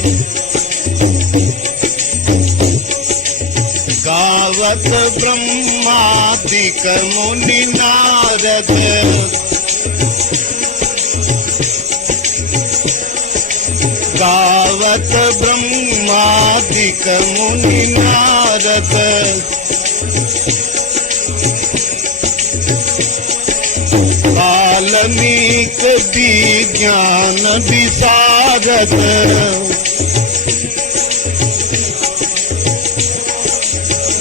गावत ब्रह्मादिक मुनि नारद, गावत ब्रह्मादिक मुनि नारद, वाल्मीक विज्ञान विशारद,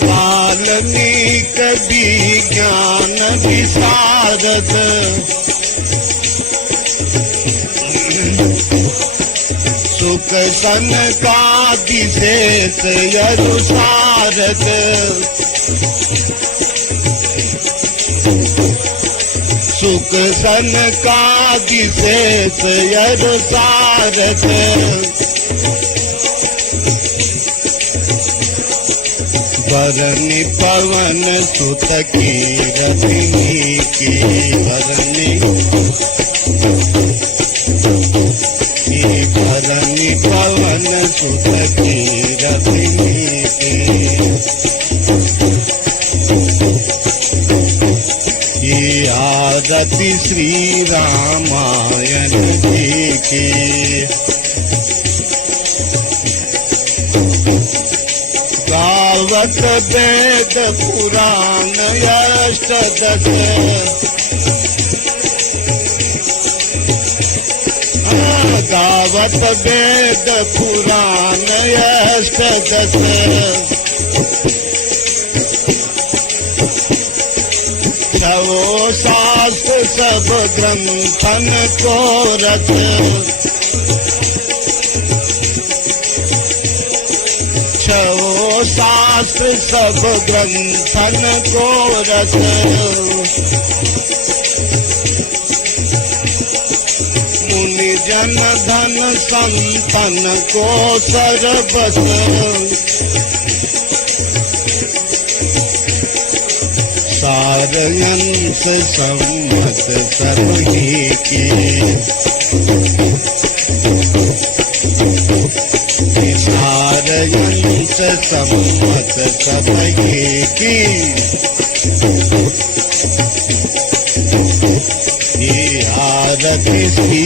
वाल्मीक विज्ञान विशारद, सुख सनकादि शेष यरुसारद, सुख सनकादि शेष यरुसारद, वरनि पवन सुत कीरति की, वरनि वरनि पवन सुत कीरति की, आरती श्री रामायण जी की। गावत वेद पुराण अष्टदश, गावत वेद पुराण अष्टदश, छवो शास्त्र सब ग्रंथन को रच, छवो शास्त्र सब ग्रंथन को रच, मुनि जन धन संपन्न को सर्वस, सारयंस सम्मत सबही की, सारयंस सम्मत सबही की, आरती श्री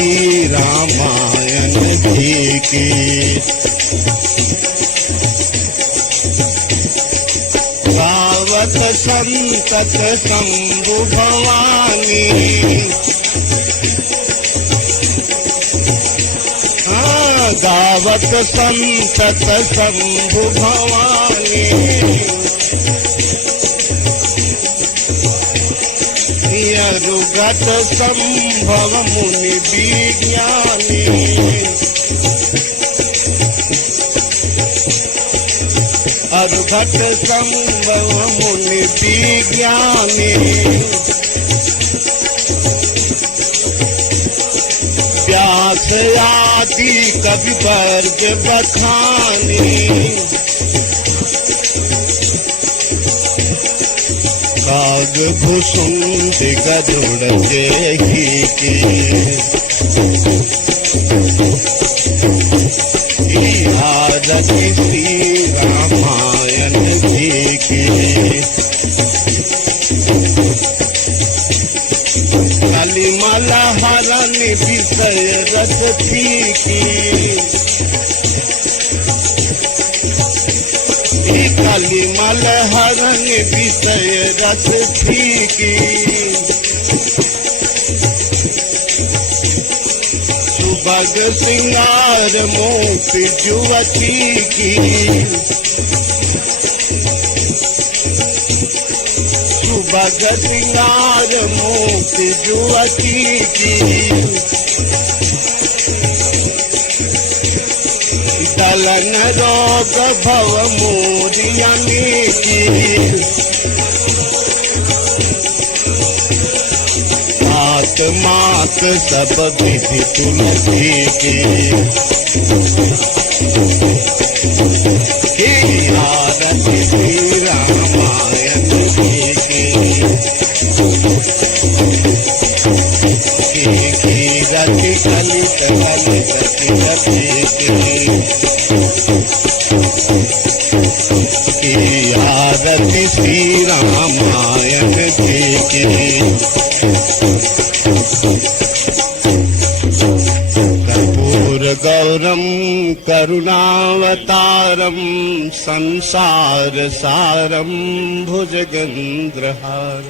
रामायण जी की। गावत संतत शंभु भवानी, गावत संतत शंभु भवानी, अरुगत संभव मुनि विज्ञानी, अरुगत संभव मुनि विज्ञानी, व्यास आदि कवि वर्ग बखानी, काग भुसुंड गरुड़ जेहि की, आरती श्री रामायण जी की। कलिमल हरण विषय रस थी की, कलिमल हरण विषय रस थी की, सुभग सिंगार मोती जुवती की, सुभग सिंगार मोती जुवती की, दलन रोग भव मोरियनी की, मात मात सब विधि तुलसी की, आरती श्री रामायण जी की, रति कलित कलित की, आरती श्री रामायण जी की। कर्पूर गौरम करुणावतारम संसार सारम भुजगेन्द्रहार,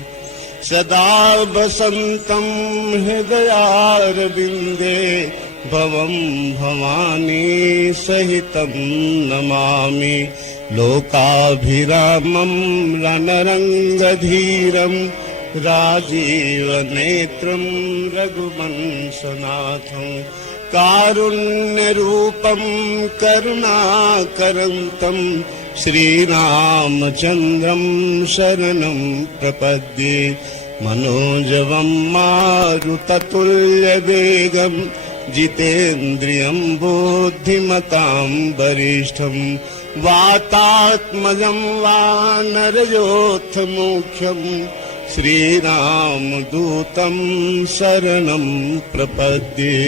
सदा वसन्तं हृदयारविन्दे भवं भवानी सहितं नमामि। लोकाभिरामं रणरङ्गधीरं राजीवनेत्रं रघुवंशनाथं, कारुण्यरूपं करुणाकरन्तं श्रीरामचन्द्रं शरणं प्रपद्ये। मनोजवं मारुततुल्यवेगं जितेन्द्रियं बुद्धिमतां वरिष्ठं, वातात्मजं वानरयोथमुख्यं श्रीरामदूतं शरणं प्रपद्ये।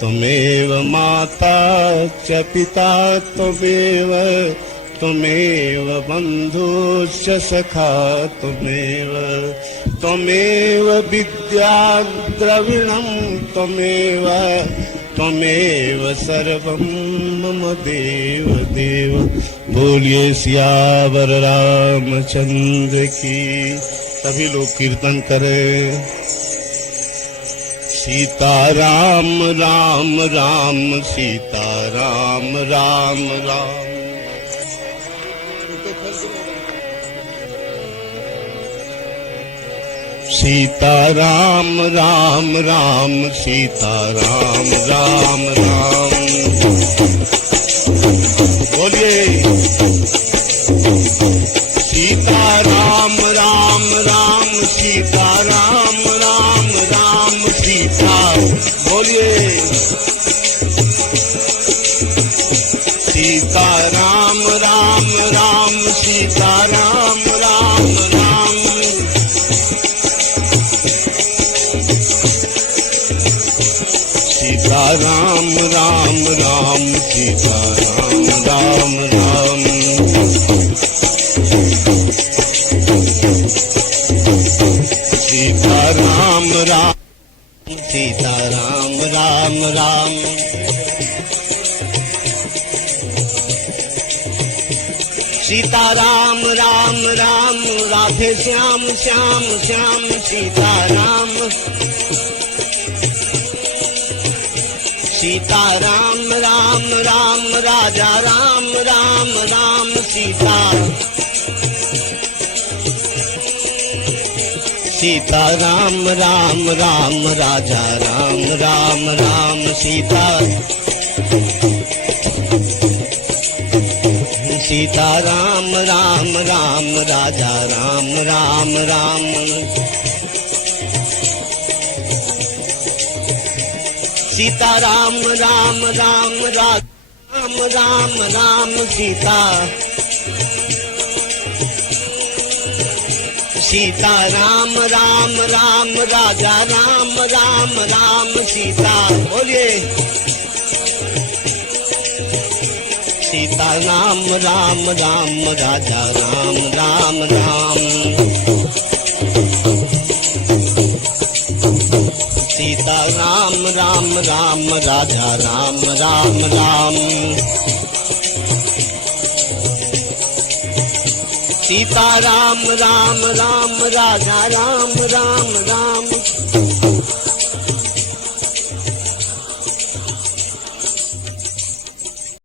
त्वमेव माता च पिता त्वमेव, त्वमेव बन्धुश्च सखा त्वमेव, त्वमेव विद्या द्रविणं त्वमेव, त्वमेव सर्वं मम देव देव। बोलिए सियावर रामचंद्र की। सभी लोग कीर्तन करें। सीता राम राम राम सीता राम राम राम। सीता राम राम राम सीता राम राम राम। बोलिए सीता राम राम राम सीता राम राम राम सीता। बोलिए सीता राम राम राम सीता राम राम राम। सीता राम राम राम सीता राम राम राम। सीता राम राम सीता राम राम राम सीता राम राम राम राधे श्याम श्याम श्याम सीता राम सीता राम राम राम राजा राम राम राम सीता सीता राम राम राम राजा राम राम राम सीता सीता राम राम राम राजा राम राम राम सीता राम राम राम राम राम राम सीता सीता राम राम राम राजा राम राम राम सीता बोलिए सीता राम राम राम राजा राम राम राम सीता राम राम राम राजा राम राम राम सीता राम राम राम राजा राम राम राम